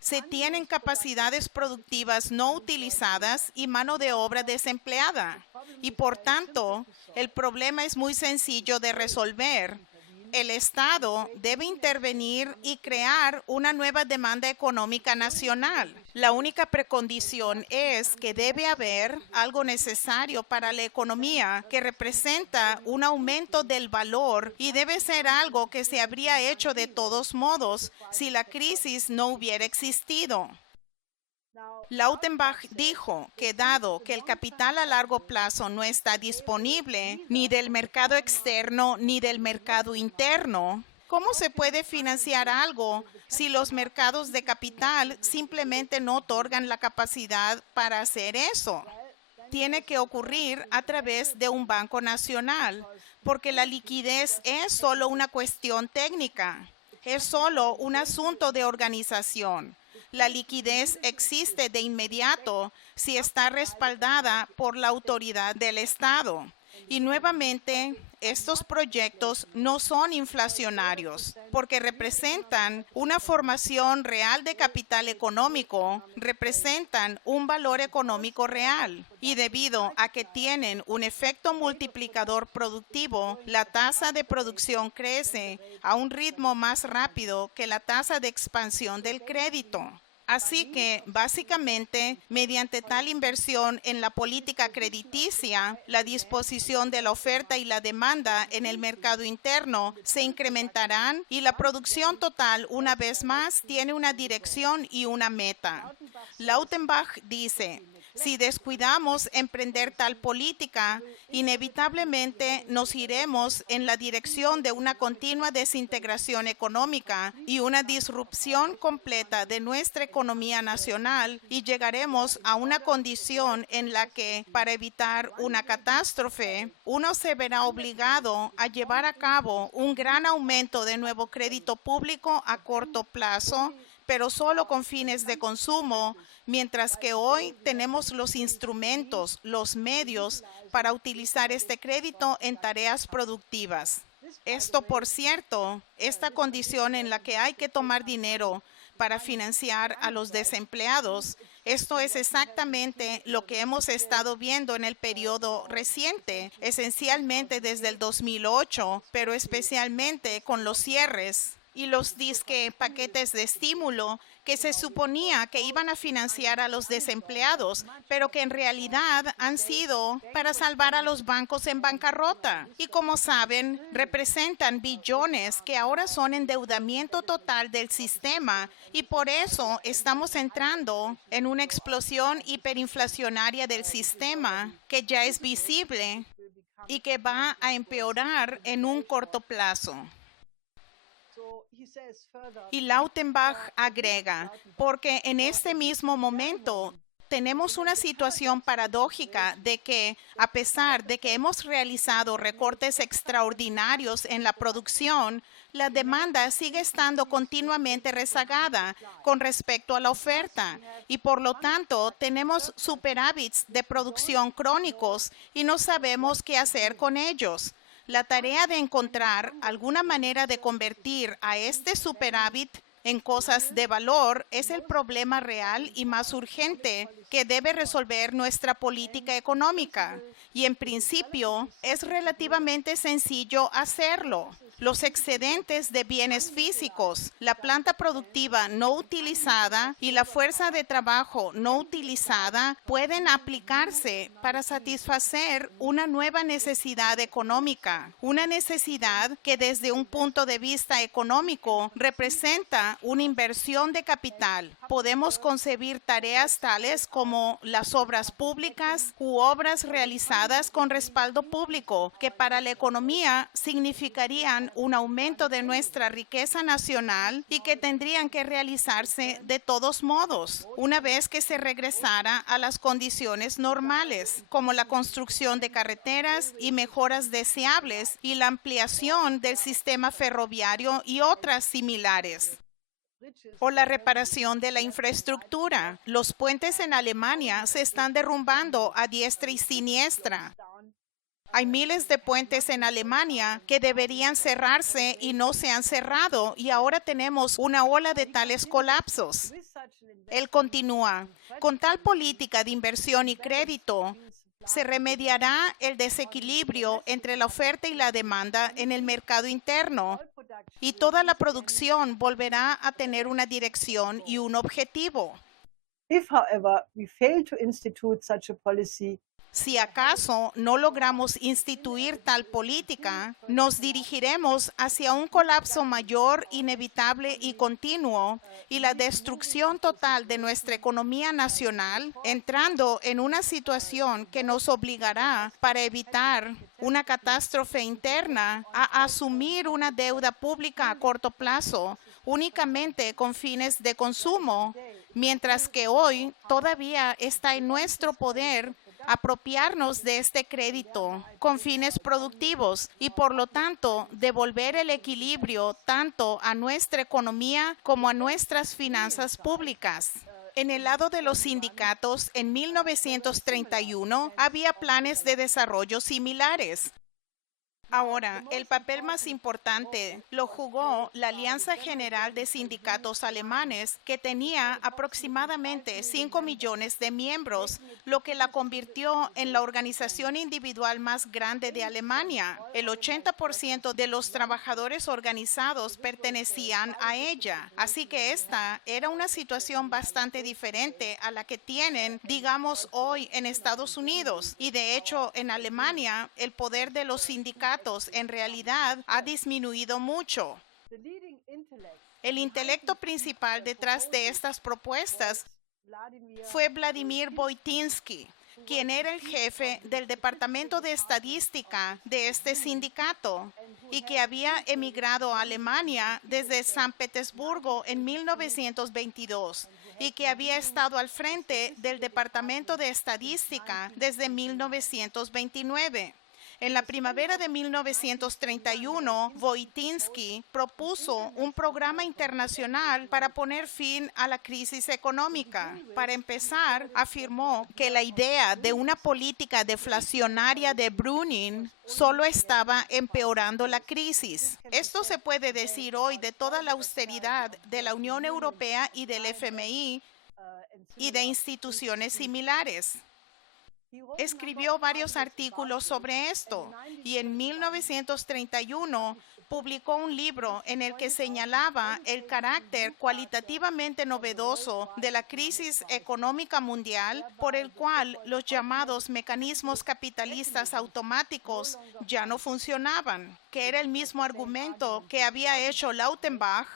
se tienen capacidades productivas no utilizadas y mano de obra desempleada. Y por tanto, el problema es muy sencillo de resolver. El Estado debe intervenir y crear una nueva demanda económica nacional. La única precondición es que debe haber algo necesario para la economía que representa un aumento del valor y debe ser algo que se habría hecho de todos modos si la crisis no hubiera existido. Lautenbach dijo que dado que el capital a largo plazo no está disponible ni del mercado externo ni del mercado interno, ¿cómo se puede financiar algo si los mercados de capital simplemente no otorgan la capacidad para hacer eso? tiene que ocurrir a través de un banco nacional, porque la liquidez es solo una cuestión técnica, es solo un asunto de organización. La liquidez existe de inmediato si está respaldada por la autoridad del Estado. Y nuevamente, estos proyectos no son inflacionarios porque representan una formación real de capital económico, representan un valor económico real. Y debido a que tienen un efecto multiplicador productivo, la tasa de producción crece a un ritmo más rápido que la tasa de expansión del crédito. Así que, básicamente, mediante tal inversión en la política crediticia, la disposición de la oferta y la demanda en el mercado interno se incrementarán y la producción total, una vez más, tiene una dirección y una meta. Lautenbach dice: si descuidamos emprender tal política, inevitablemente nos iremos en la dirección de una continua desintegración económica y una disrupción completa de nuestra economía nacional, y llegaremos a una condición en la que, para evitar una catástrofe, uno se verá obligado a llevar a cabo un gran aumento de nuevo crédito público a corto plazo, pero solo con fines de consumo, mientras que hoy tenemos los instrumentos, los medios para utilizar este crédito en tareas productivas. Esto, por cierto, esta condición en la que hay que tomar dinero para financiar a los desempleados, esto es exactamente lo que hemos estado viendo en el periodo reciente, esencialmente desde el 2008, pero especialmente con los cierres y los paquetes de estímulo que se suponía que iban a financiar a los desempleados, pero que en realidad han sido para salvar a los bancos en bancarrota. Y como saben, representan billones que ahora son endeudamiento total del sistema, y por eso estamos entrando en una explosión hiperinflacionaria del sistema que ya es visible y que va a empeorar en un corto plazo. Y Lautenbach agrega, porque en este mismo momento tenemos una situación paradójica de que, a pesar de que hemos realizado recortes extraordinarios en la producción, la demanda sigue estando continuamente rezagada con respecto a la oferta, y por lo tanto tenemos superávits de producción crónicos y no sabemos qué hacer con ellos. La tarea de encontrar alguna manera de convertir a este superávit en cosas de valor es el problema real y más urgente que debe resolver nuestra política económica. Y en principio es relativamente sencillo hacerlo. Los excedentes de bienes físicos, la planta productiva no utilizada y la fuerza de trabajo no utilizada pueden aplicarse para satisfacer una nueva necesidad económica, una necesidad que desde un punto de vista económico representa una inversión de capital. Podemos concebir tareas tales como las obras públicas u obras realizadas con respaldo público, que para la economía significarían un aumento de nuestra riqueza nacional y que tendrían que realizarse de todos modos, una vez que se regresara a las condiciones normales, como la construcción de carreteras y mejoras deseables y la ampliación del sistema ferroviario y otras similares. O la reparación de la infraestructura. Los puentes en Alemania se están derrumbando a diestra y siniestra. Hay miles de puentes en Alemania que deberían cerrarse y no se han cerrado, y ahora tenemos una ola de tales colapsos. Él continúa, con tal política de inversión y crédito, se remediará el desequilibrio entre la oferta y la demanda en el mercado interno, y toda la producción volverá a tener una dirección y un objetivo. If, however, we fail to institute such a policy, si acaso no logramos instituir tal política, nos dirigiremos hacia un colapso mayor, inevitable y continuo, y la destrucción total de nuestra economía nacional, entrando en una situación que nos obligará, para evitar una catástrofe interna, a asumir una deuda pública a corto plazo, únicamente con fines de consumo, mientras que hoy todavía está en nuestro poder apropiarnos de este crédito con fines productivos y por lo tanto devolver el equilibrio tanto a nuestra economía como a nuestras finanzas públicas. En el lado de los sindicatos, en 1931 había planes de desarrollo similares. Ahora, el papel más importante lo jugó la Alianza General de Sindicatos Alemanes, que tenía aproximadamente 5 millones de miembros, lo que la convirtió en la organización individual más grande de Alemania. El 80% de los trabajadores organizados pertenecían a ella. Así que esta era una situación bastante diferente a la que tienen, digamos, hoy en Estados Unidos. Y de hecho, en Alemania, el poder de los sindicatos en realidad ha disminuido mucho. El intelecto principal detrás de estas propuestas fue Vladimir Voitinsky, quien era el jefe del Departamento de Estadística de este sindicato y que había emigrado a Alemania desde San Petersburgo en 1922 y que había estado al frente del Departamento de Estadística desde 1929. En la primavera de 1931, Voitinsky propuso un programa internacional para poner fin a la crisis económica. Para empezar, afirmó que la idea de una política deflacionaria de Brüning solo estaba empeorando la crisis. Esto se puede decir hoy de toda la austeridad de la Unión Europea y del FMI y de instituciones similares. Escribió varios artículos sobre esto y en 1931 publicó un libro en el que señalaba el carácter cualitativamente novedoso de la crisis económica mundial por el cual los llamados mecanismos capitalistas automáticos ya no funcionaban, que era el mismo argumento que había hecho Lautenbach,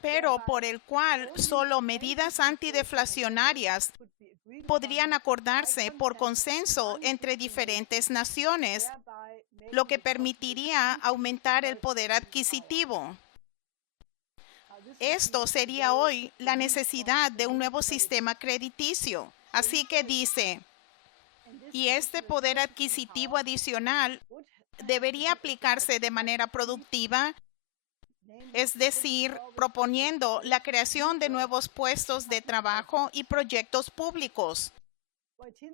pero por el cual solo medidas antideflacionarias podrían acordarse por consenso entre diferentes naciones, lo que permitiría aumentar el poder adquisitivo. Esto sería hoy la necesidad de un nuevo sistema crediticio. Así que dice, y este poder adquisitivo adicional debería aplicarse de manera productiva, es decir, proponiendo la creación de nuevos puestos de trabajo y proyectos públicos.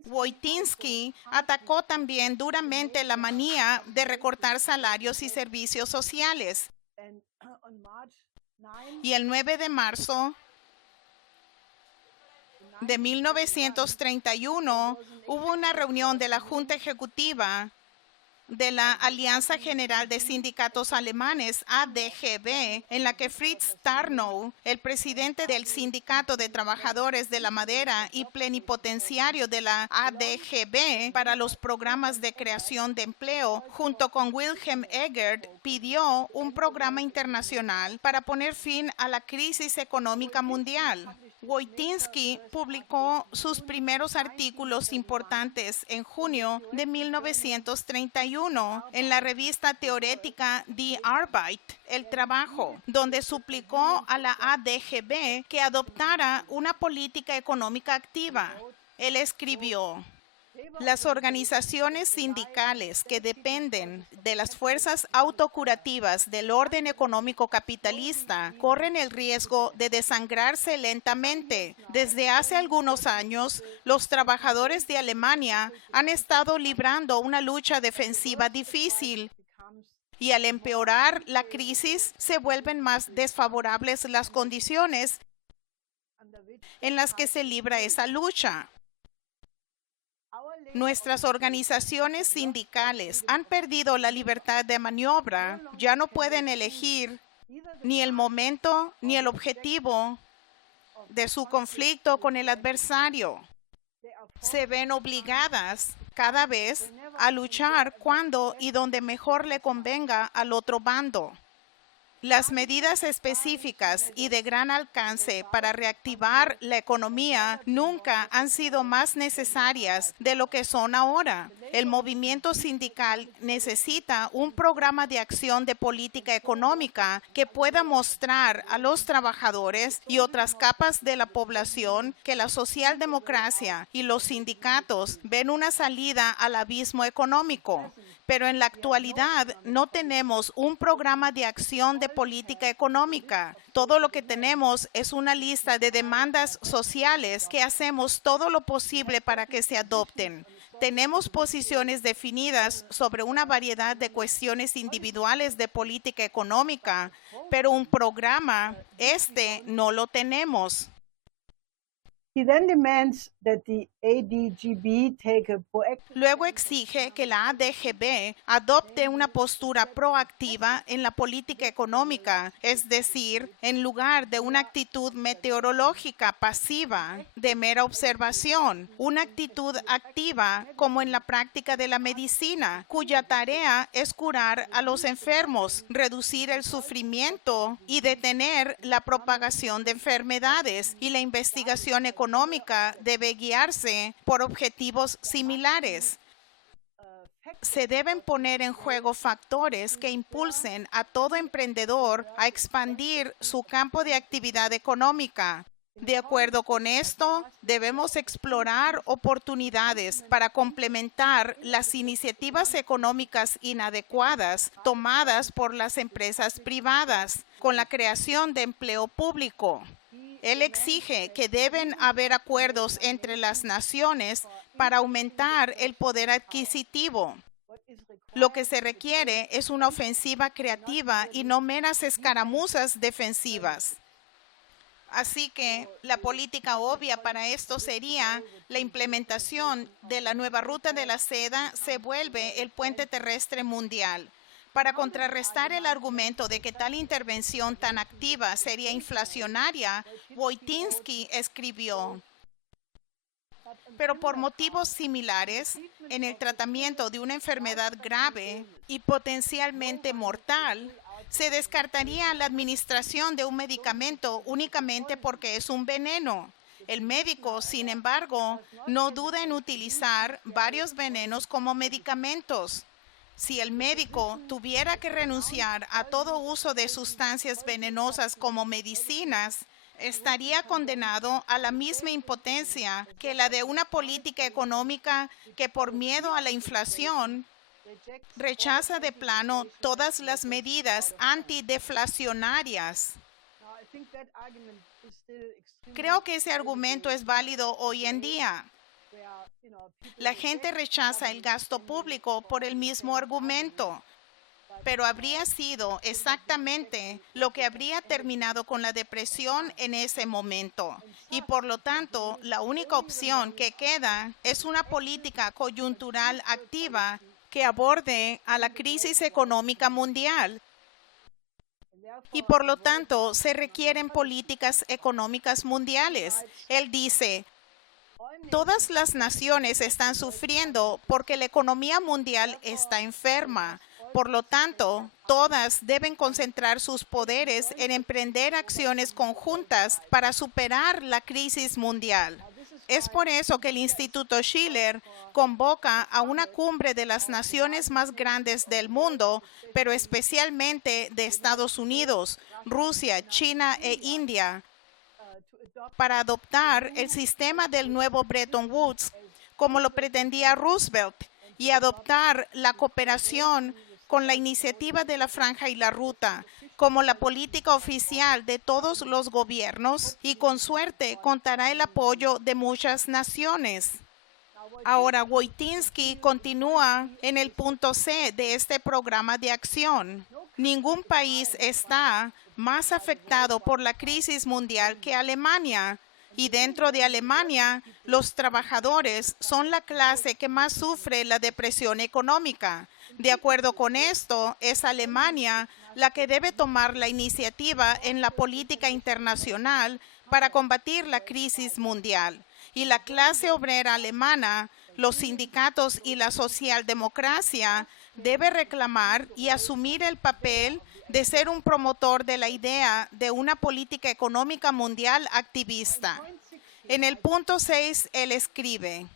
Voitinsky atacó también duramente la manía de recortar salarios y servicios sociales. Y el 9 de marzo de 1931 hubo una reunión de la Junta Ejecutiva de la Alianza General de Sindicatos Alemanes, ADGB, en la que Fritz Tarnow, el presidente del Sindicato de Trabajadores de la Madera y plenipotenciario de la ADGB para los programas de creación de empleo, junto con Wilhelm Egert, pidió un programa internacional para poner fin a la crisis económica mundial. Voitinsky publicó sus primeros artículos importantes en junio de 1931 en la revista teorética Die Arbeit, el trabajo, donde suplicó a la ADGB que adoptara una política económica activa. Él escribió: las organizaciones sindicales que dependen de las fuerzas autocurativas del orden económico capitalista corren el riesgo de desangrarse lentamente. Desde hace algunos años, los trabajadores de Alemania han estado librando una lucha defensiva difícil y al empeorar la crisis se vuelven más desfavorables las condiciones en las que se libra esa lucha. Nuestras organizaciones sindicales han perdido la libertad de maniobra, ya no pueden elegir ni el momento ni el objetivo de su conflicto con el adversario. Se ven obligadas cada vez a luchar cuando y donde mejor le convenga al otro bando. Las medidas específicas y de gran alcance para reactivar la economía nunca han sido más necesarias de lo que son ahora. El movimiento sindical necesita un programa de acción de política económica que pueda mostrar a los trabajadores y otras capas de la población que la socialdemocracia y los sindicatos ven una salida al abismo económico. Pero en la actualidad no tenemos un programa de acción de política económica. Todo lo que tenemos es una lista de demandas sociales que hacemos todo lo posible para que se adopten. Tenemos posiciones definidas sobre una variedad de cuestiones individuales de política económica, pero un programa, no lo tenemos. He then demands that the ADGB take a proactive Luego exige que la ADGB adopte una postura proactiva en la política económica, es decir, en lugar de una actitud meteorológica pasiva de mera observación, una actitud activa como en la práctica de la medicina, cuya tarea es curar a los enfermos, reducir el sufrimiento y detener la propagación de enfermedades, y la investigación económica debe guiarse por objetivos similares. Se deben poner en juego factores que impulsen a todo emprendedor a expandir su campo de actividad económica. De acuerdo con esto, debemos explorar oportunidades para complementar las iniciativas económicas inadecuadas tomadas por las empresas privadas con la creación de empleo público. Él exige que deben haber acuerdos entre las naciones para aumentar el poder adquisitivo. Lo que se requiere es una ofensiva creativa y no meras escaramuzas defensivas. Así que la política obvia para esto sería la implementación de la nueva ruta de la seda. Se vuelve el puente terrestre mundial. Para contrarrestar el argumento de que tal intervención tan activa sería inflacionaria, Wojtyński escribió: pero por motivos similares, en el tratamiento de una enfermedad grave y potencialmente mortal, se descartaría la administración de un medicamento únicamente porque es un veneno. El médico, sin embargo, no duda en utilizar varios venenos como medicamentos. Si el médico tuviera que renunciar a todo uso de sustancias venenosas como medicinas, estaría condenado a la misma impotencia que la de una política económica que, por miedo a la inflación, rechaza de plano todas las medidas antideflacionarias. Creo que ese argumento es válido hoy en día. La gente rechaza el gasto público por el mismo argumento, pero habría sido exactamente lo que habría terminado con la depresión en ese momento. Y por lo tanto, la única opción que queda es una política coyuntural activa que aborde a la crisis económica mundial. Y por lo tanto, se requieren políticas económicas mundiales. Él dice: todas las naciones están sufriendo porque la economía mundial está enferma. Por lo tanto, todas deben concentrar sus poderes en emprender acciones conjuntas para superar la crisis mundial. Es por eso que el Instituto Schiller convoca a una cumbre de las naciones más grandes del mundo, pero especialmente de Estados Unidos, Rusia, China e India, para adoptar el sistema del nuevo Bretton Woods, como lo pretendía Roosevelt, y adoptar la cooperación con la iniciativa de la Franja y la Ruta, como la política oficial de todos los gobiernos, y con suerte contará el apoyo de muchas naciones. Ahora, Wojtyński continúa en el punto C de este programa de acción. Ningún país está más afectado por la crisis mundial que Alemania. Y dentro de Alemania, los trabajadores son la clase que más sufre la depresión económica. De acuerdo con esto, es Alemania la que debe tomar la iniciativa en la política internacional para combatir la crisis mundial. Y la clase obrera alemana, los sindicatos y la socialdemocracia debe reclamar y asumir el papel de ser un promotor de la idea de una política económica mundial activista. En el punto 6, él escribe: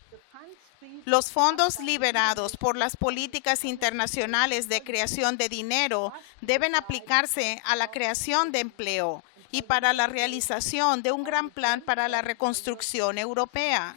los fondos liberados por las políticas internacionales de creación de dinero deben aplicarse a la creación de empleo y para la realización de un gran plan para la reconstrucción europea.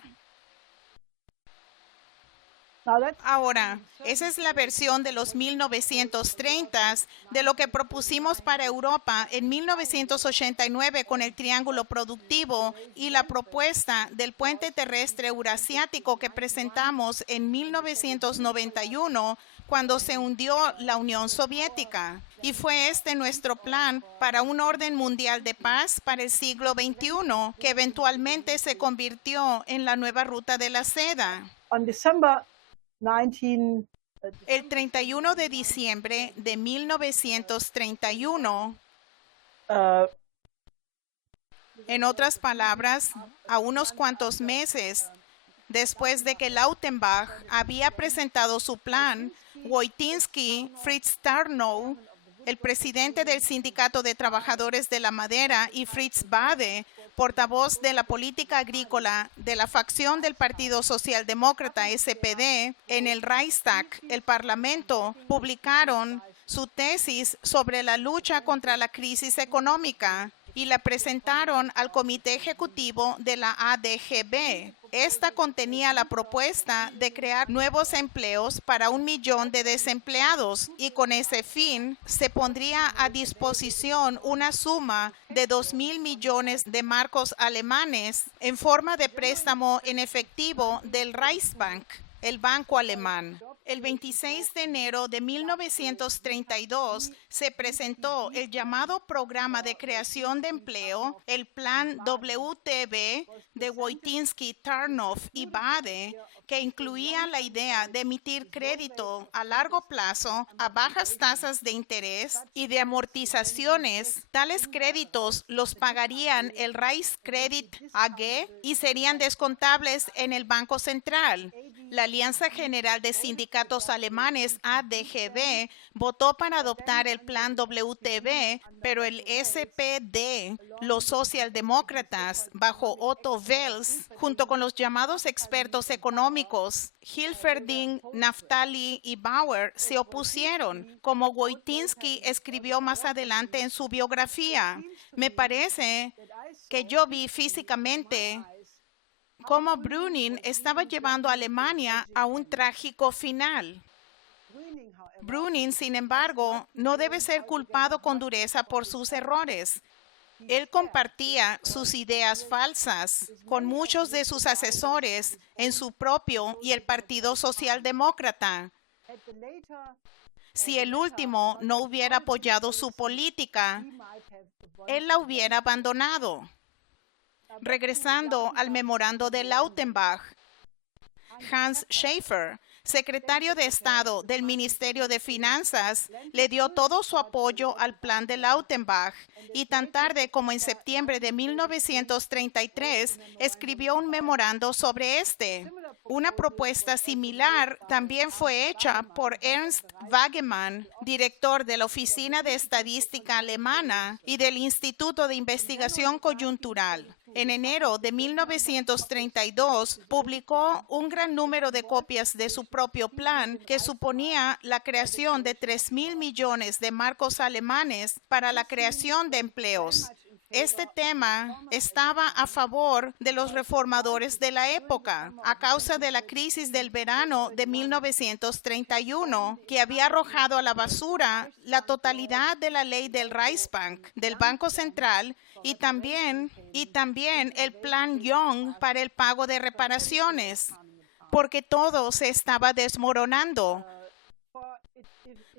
Ahora, esa es la versión de los 1930s de lo que propusimos para Europa en 1989 con el triángulo productivo y la propuesta del puente terrestre eurasiático que presentamos en 1991 cuando se hundió la Unión Soviética. Y fue este nuestro plan para un orden mundial de paz para el siglo XXI, que eventualmente se convirtió en la nueva ruta de la seda. El 31 de diciembre de 1931, en otras palabras, a unos cuantos meses después de que Lautenbach había presentado su plan, Wojtyński, Fritz Tarnow, el presidente del Sindicato de Trabajadores de la Madera, y Fritz Bade, portavoz de la política agrícola de la facción del Partido Socialdemócrata SPD, en el Reichstag, el Parlamento, publicaron su tesis sobre la lucha contra la crisis económica y la presentaron al Comité Ejecutivo de la ADGB. Esta contenía la propuesta de crear nuevos empleos para 1 millón de desempleados y con ese fin se pondría a disposición una suma de 2.000 millones de marcos alemanes en forma de préstamo en efectivo del Reichsbank, el banco alemán. El 26 de enero de 1932 se presentó el llamado Programa de Creación de Empleo, el Plan WTB de Wojtyński, Tarnow y Bade, que incluía la idea de emitir crédito a largo plazo a bajas tasas de interés y de amortizaciones. Tales créditos los pagarían el Reichskredit AG y serían descontables en el Banco Central. La Alianza General de Sindicatos Alemanes, ADGB, votó para adoptar el plan WTB, pero el SPD, los socialdemócratas, bajo Otto Wels, junto con los llamados expertos económicos, Hilferding, Naftali y Bauer, se opusieron, como Wojtyński escribió más adelante en su biografía. Me parece que yo vi físicamente cómo Brüning estaba llevando a Alemania a un trágico final. Brüning, sin embargo, no debe ser culpado con dureza por sus errores. Él compartía sus ideas falsas con muchos de sus asesores en su propio y el Partido Socialdemócrata. Si el último no hubiera apoyado su política, él la hubiera abandonado. Regresando al memorando de Lautenbach, Hans Schäfer, secretario de Estado del Ministerio de Finanzas, le dio todo su apoyo al plan de Lautenbach y tan tarde como en septiembre de 1933 escribió un memorando sobre este. Una propuesta similar también fue hecha por Ernst Wagemann, director de la Oficina de Estadística Alemana y del Instituto de Investigación Coyuntural. En enero de 1932 publicó un gran número de copias de su propio plan que suponía la creación de 3.000 millones de marcos alemanes para la creación de empleos. Este tema estaba a favor de los reformadores de la época a causa de la crisis del verano de 1931 que había arrojado a la basura la totalidad de la ley del Reichsbank, del Banco Central y también el Plan Young para el pago de reparaciones, porque todo se estaba desmoronando.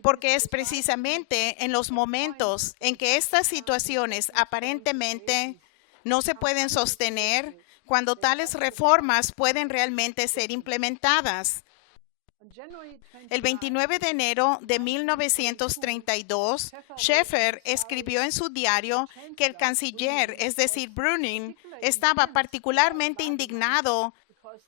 Porque es precisamente en los momentos en que estas situaciones aparentemente no se pueden sostener cuando tales reformas pueden realmente ser implementadas. El 29 de enero de 1932, Schäfer escribió en su diario que el canciller, es decir, Brüning, estaba particularmente indignado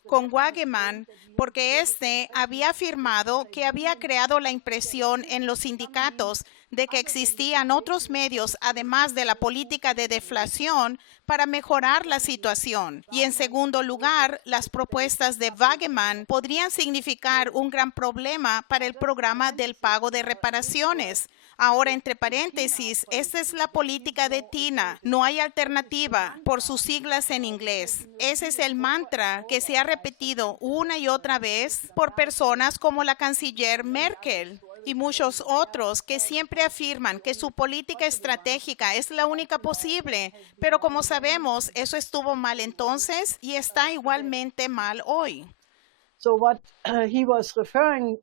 con Wageman porque éste había afirmado que había creado la impresión en los sindicatos de que existían otros medios, además de la política de deflación, para mejorar la situación. Y en segundo lugar, las propuestas de Wageman podrían significar un gran problema para el programa del pago de reparaciones. Ahora, entre paréntesis, esta es la política de Tina. No hay alternativa, por sus siglas en inglés. Ese es el mantra que se ha repetido una y otra vez por personas como la canciller Merkel y muchos otros que siempre afirman que su política estratégica es la única posible. Pero como sabemos, eso estuvo mal entonces y está igualmente mal hoy. So what he was referring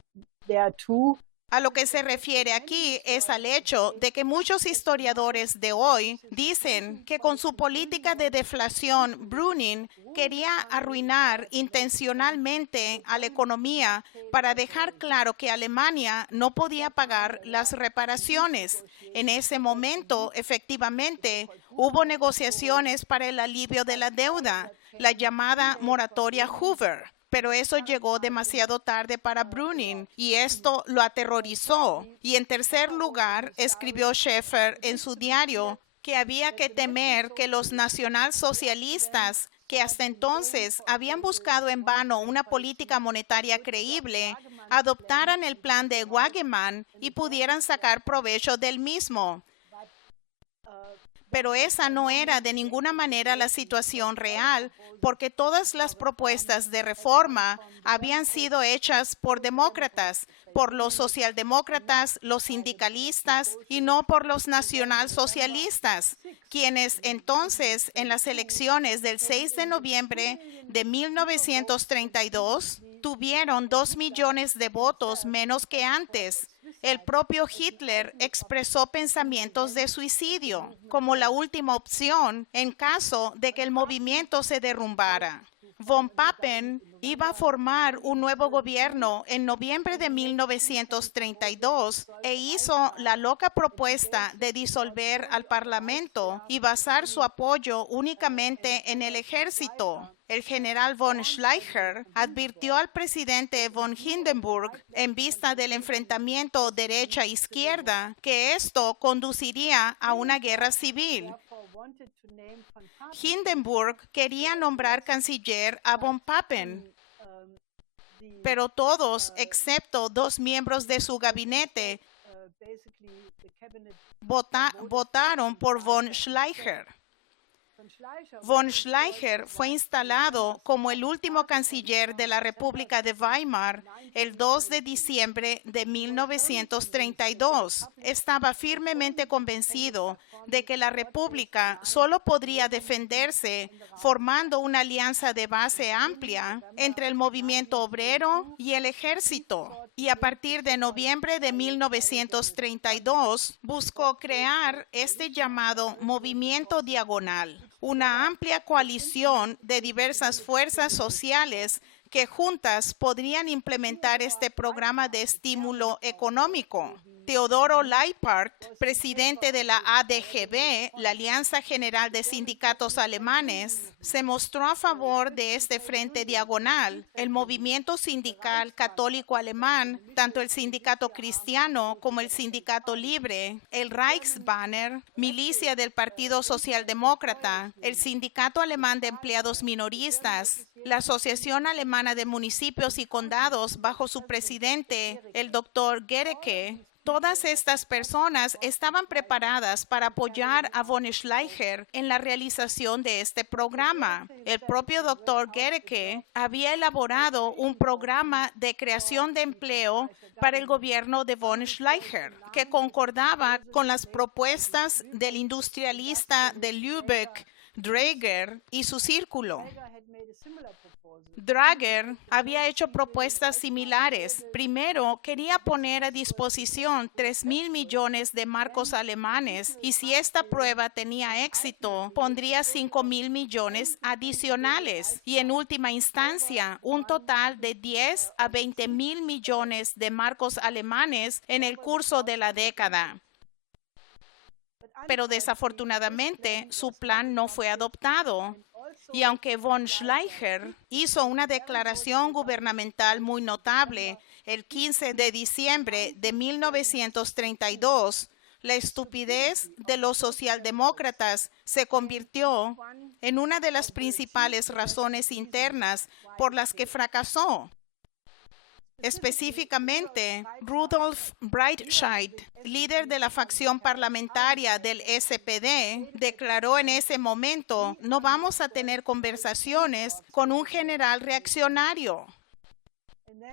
there to A lo que se refiere aquí es al hecho de que muchos historiadores de hoy dicen que con su política de deflación, Brüning quería arruinar intencionalmente a la economía para dejar claro que Alemania no podía pagar las reparaciones. En ese momento, efectivamente, hubo negociaciones para el alivio de la deuda, la llamada moratoria Hoover. Pero eso llegó demasiado tarde para Brüning y esto lo aterrorizó. Y en tercer lugar, escribió Schaeffer en su diario que había que temer que los nacionalsocialistas, que hasta entonces habían buscado en vano una política monetaria creíble, adoptaran el plan de Wageman y pudieran sacar provecho del mismo. Pero esa no era de ninguna manera la situación real, porque todas las propuestas de reforma habían sido hechas por demócratas, por los socialdemócratas, los sindicalistas y no por los nacionalsocialistas, quienes entonces en las elecciones del 6 de noviembre de 1932 tuvieron 2 millones de votos menos que antes. El propio Hitler expresó pensamientos de suicidio como la última opción en caso de que el movimiento se derrumbara. Von Papen iba a formar un nuevo gobierno en noviembre de 1932 e hizo la loca propuesta de disolver al Parlamento y basar su apoyo únicamente en el ejército. El general von Schleicher advirtió al presidente von Hindenburg, en vista del enfrentamiento derecha-izquierda, que esto conduciría a una guerra civil. Hindenburg quería nombrar canciller a von Papen, pero todos, excepto 2 miembros de su gabinete, votaron por von Schleicher. Von Schleicher fue instalado como el último canciller de la República de Weimar el 2 de diciembre de 1932. Estaba firmemente convencido de que la República solo podría defenderse formando una alianza de base amplia entre el movimiento obrero y el ejército. Y a partir de noviembre de 1932 buscó crear este llamado movimiento diagonal, una amplia coalición de diversas fuerzas sociales que juntas podrían implementar este programa de estímulo económico. Teodoro Leipart, presidente de la ADGB, la Alianza General de Sindicatos Alemanes, se mostró a favor de este frente diagonal. El movimiento sindical católico alemán, tanto el sindicato cristiano como el sindicato libre, el Reichsbanner, milicia del Partido Socialdemócrata, el sindicato alemán de empleados minoristas, la Asociación Alemana de Municipios y Condados bajo su presidente, el doctor Gericke. Todas estas personas estaban preparadas para apoyar a von Schleicher en la realización de este programa. El propio doctor Gericke había elaborado un programa de creación de empleo para el gobierno de von Schleicher, que concordaba con las propuestas del industrialista de Lübeck, Draeger, y su círculo. Draeger había hecho propuestas similares. Primero, quería poner a disposición 3.000 millones de marcos alemanes y si esta prueba tenía éxito, pondría 5.000 millones adicionales y en última instancia, un total de 10 a 20.000 millones de marcos alemanes en el curso de la década. Pero desafortunadamente, su plan no fue adoptado. Y aunque von Schleicher hizo una declaración gubernamental muy notable el 15 de diciembre de 1932, la estupidez de los socialdemócratas se convirtió en una de las principales razones internas por las que fracasó. Específicamente, Rudolf Breitscheid, líder de la facción parlamentaria del SPD, declaró en ese momento: no vamos a tener conversaciones con un general reaccionario.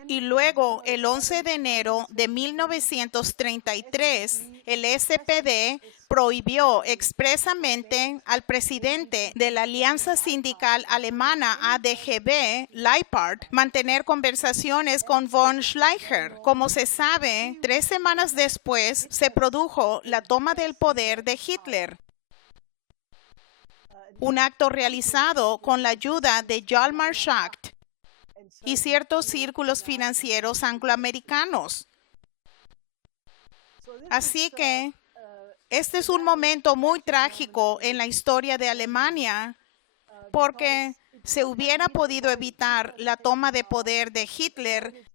Y luego, el 11 de enero de 1933, el SPD prohibió expresamente al presidente de la Alianza Sindical Alemana ADGB, Leipart, mantener conversaciones con von Schleicher. Como se sabe, 3 semanas después se produjo la toma del poder de Hitler, un acto realizado con la ayuda de Hjalmar Schacht y ciertos círculos financieros angloamericanos. Así que este es un momento muy trágico en la historia de Alemania, porque se hubiera podido evitar la toma de poder de Hitler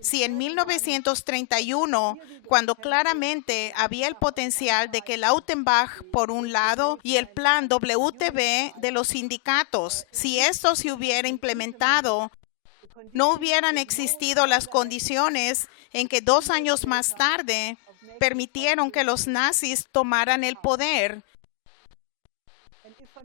si en 1931, cuando claramente había el potencial de que Lautenbach por un lado y el plan WTB de los sindicatos, si esto se hubiera implementado, no hubieran existido las condiciones en que 2 años más tarde permitieron que los nazis tomaran el poder.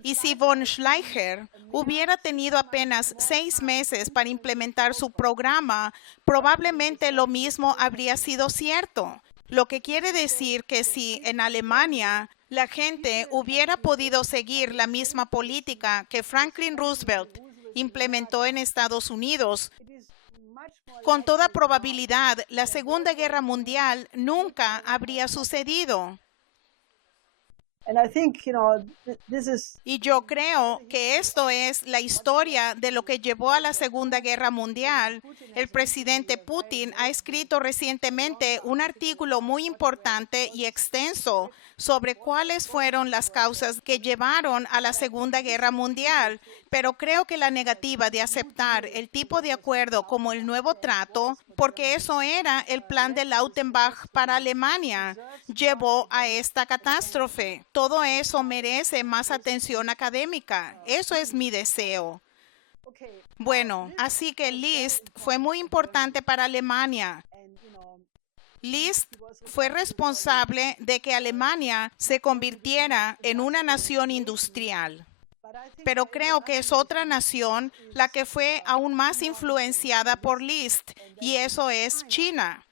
Y si von Schleicher hubiera tenido apenas 6 meses para implementar su programa, probablemente lo mismo habría sido cierto. Lo que quiere decir que si en Alemania la gente hubiera podido seguir la misma política que Franklin Roosevelt implementó en Estados Unidos, con toda probabilidad la Segunda Guerra Mundial nunca habría sucedido. Y yo creo que esto es la historia de lo que llevó a la Segunda Guerra Mundial. El presidente Putin ha escrito recientemente un artículo muy importante y extenso sobre cuáles fueron las causas que llevaron a la Segunda Guerra Mundial, pero creo que la negativa de aceptar el tipo de acuerdo como el nuevo trato, porque eso era el plan de Lautenbach para Alemania, llevó a esta catástrofe. Todo eso merece más atención académica. Eso es mi deseo. Bueno, así que List fue muy importante para Alemania. List fue responsable de que Alemania se convirtiera en una nación industrial. Pero creo que es otra nación la que fue aún más influenciada por List, y eso es China.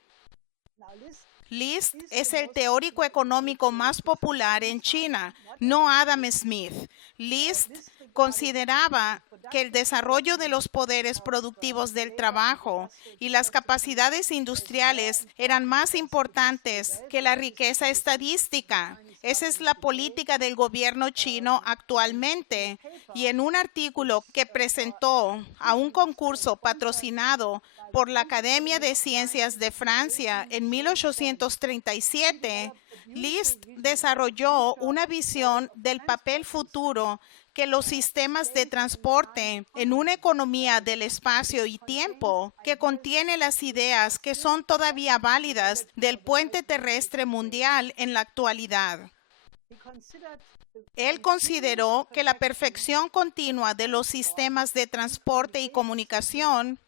List es el teórico económico más popular en China, no Adam Smith. List consideraba que el desarrollo de los poderes productivos del trabajo y las capacidades industriales eran más importantes que la riqueza estadística. Esa es la política del gobierno chino actualmente. Y en un artículo que presentó a un concurso patrocinado por la Academia de Ciencias de Francia en 1837, List desarrolló una visión del papel futuro que los sistemas de transporte en una economía del espacio y tiempo, que contiene las ideas que son todavía válidas del puente terrestre mundial en la actualidad. Él consideró que la perfección continua de los sistemas de transporte y comunicación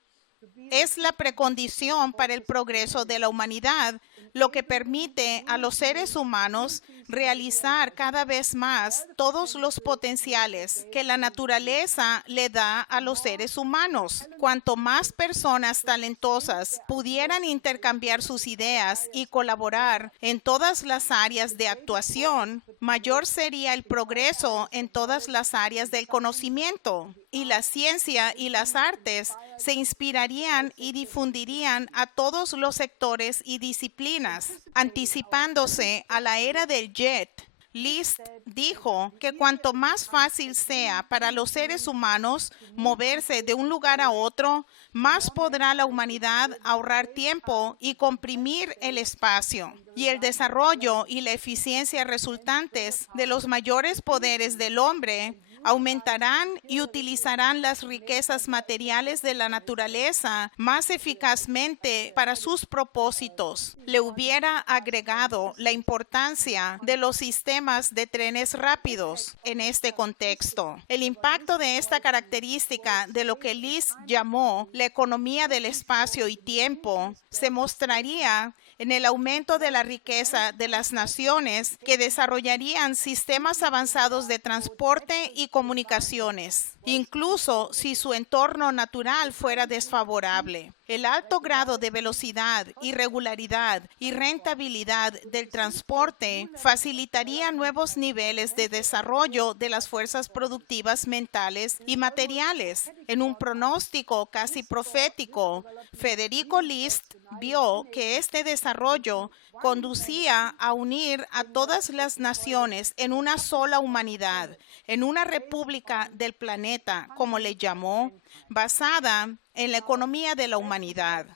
es la precondición para el progreso de la humanidad, lo que permite a los seres humanos realizar cada vez más todos los potenciales que la naturaleza le da a los seres humanos. Cuanto más personas talentosas pudieran intercambiar sus ideas y colaborar en todas las áreas de actuación, mayor sería el progreso en todas las áreas del conocimiento. Y la ciencia y las artes se inspirarían y difundirían a todos los sectores y disciplinas. Anticipándose a la era del jet, List dijo que cuanto más fácil sea para los seres humanos moverse de un lugar a otro, más podrá la humanidad ahorrar tiempo y comprimir el espacio. Y el desarrollo y la eficiencia resultantes de los mayores poderes del hombre aumentarán y utilizarán las riquezas materiales de la naturaleza más eficazmente para sus propósitos. Le hubiera agregado la importancia de los sistemas de trenes rápidos en este contexto. El impacto de esta característica de lo que List llamó la economía del espacio y tiempo se mostraría en el aumento de la riqueza de las naciones que desarrollarían sistemas avanzados de transporte y comunicaciones, incluso si su entorno natural fuera desfavorable. El alto grado de velocidad, irregularidad y rentabilidad del transporte facilitaría nuevos niveles de desarrollo de las fuerzas productivas mentales y materiales. En un pronóstico casi profético, Federico List vio que este desarrollo conducía a unir a todas las naciones en una sola humanidad, en una república del planeta, como le llamó, basada en la economía de la humanidad.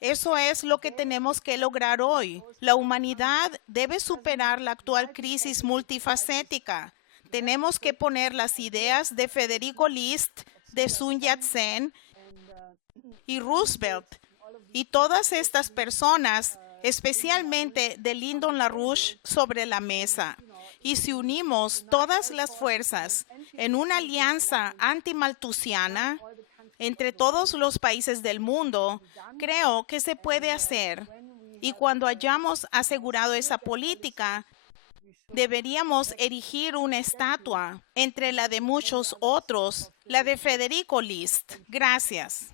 Eso es lo que tenemos que lograr hoy. La humanidad debe superar la actual crisis multifacética. Tenemos que poner las ideas de Federico List, de Sun Yat-sen y Roosevelt y todas estas personas, especialmente de Lyndon LaRouche, sobre la mesa. Y si unimos todas las fuerzas en una alianza antimalthusiana entre todos los países del mundo, creo que se puede hacer. Y cuando hayamos asegurado esa política, deberíamos erigir una estatua entre la de muchos otros, la de Federico List. Gracias.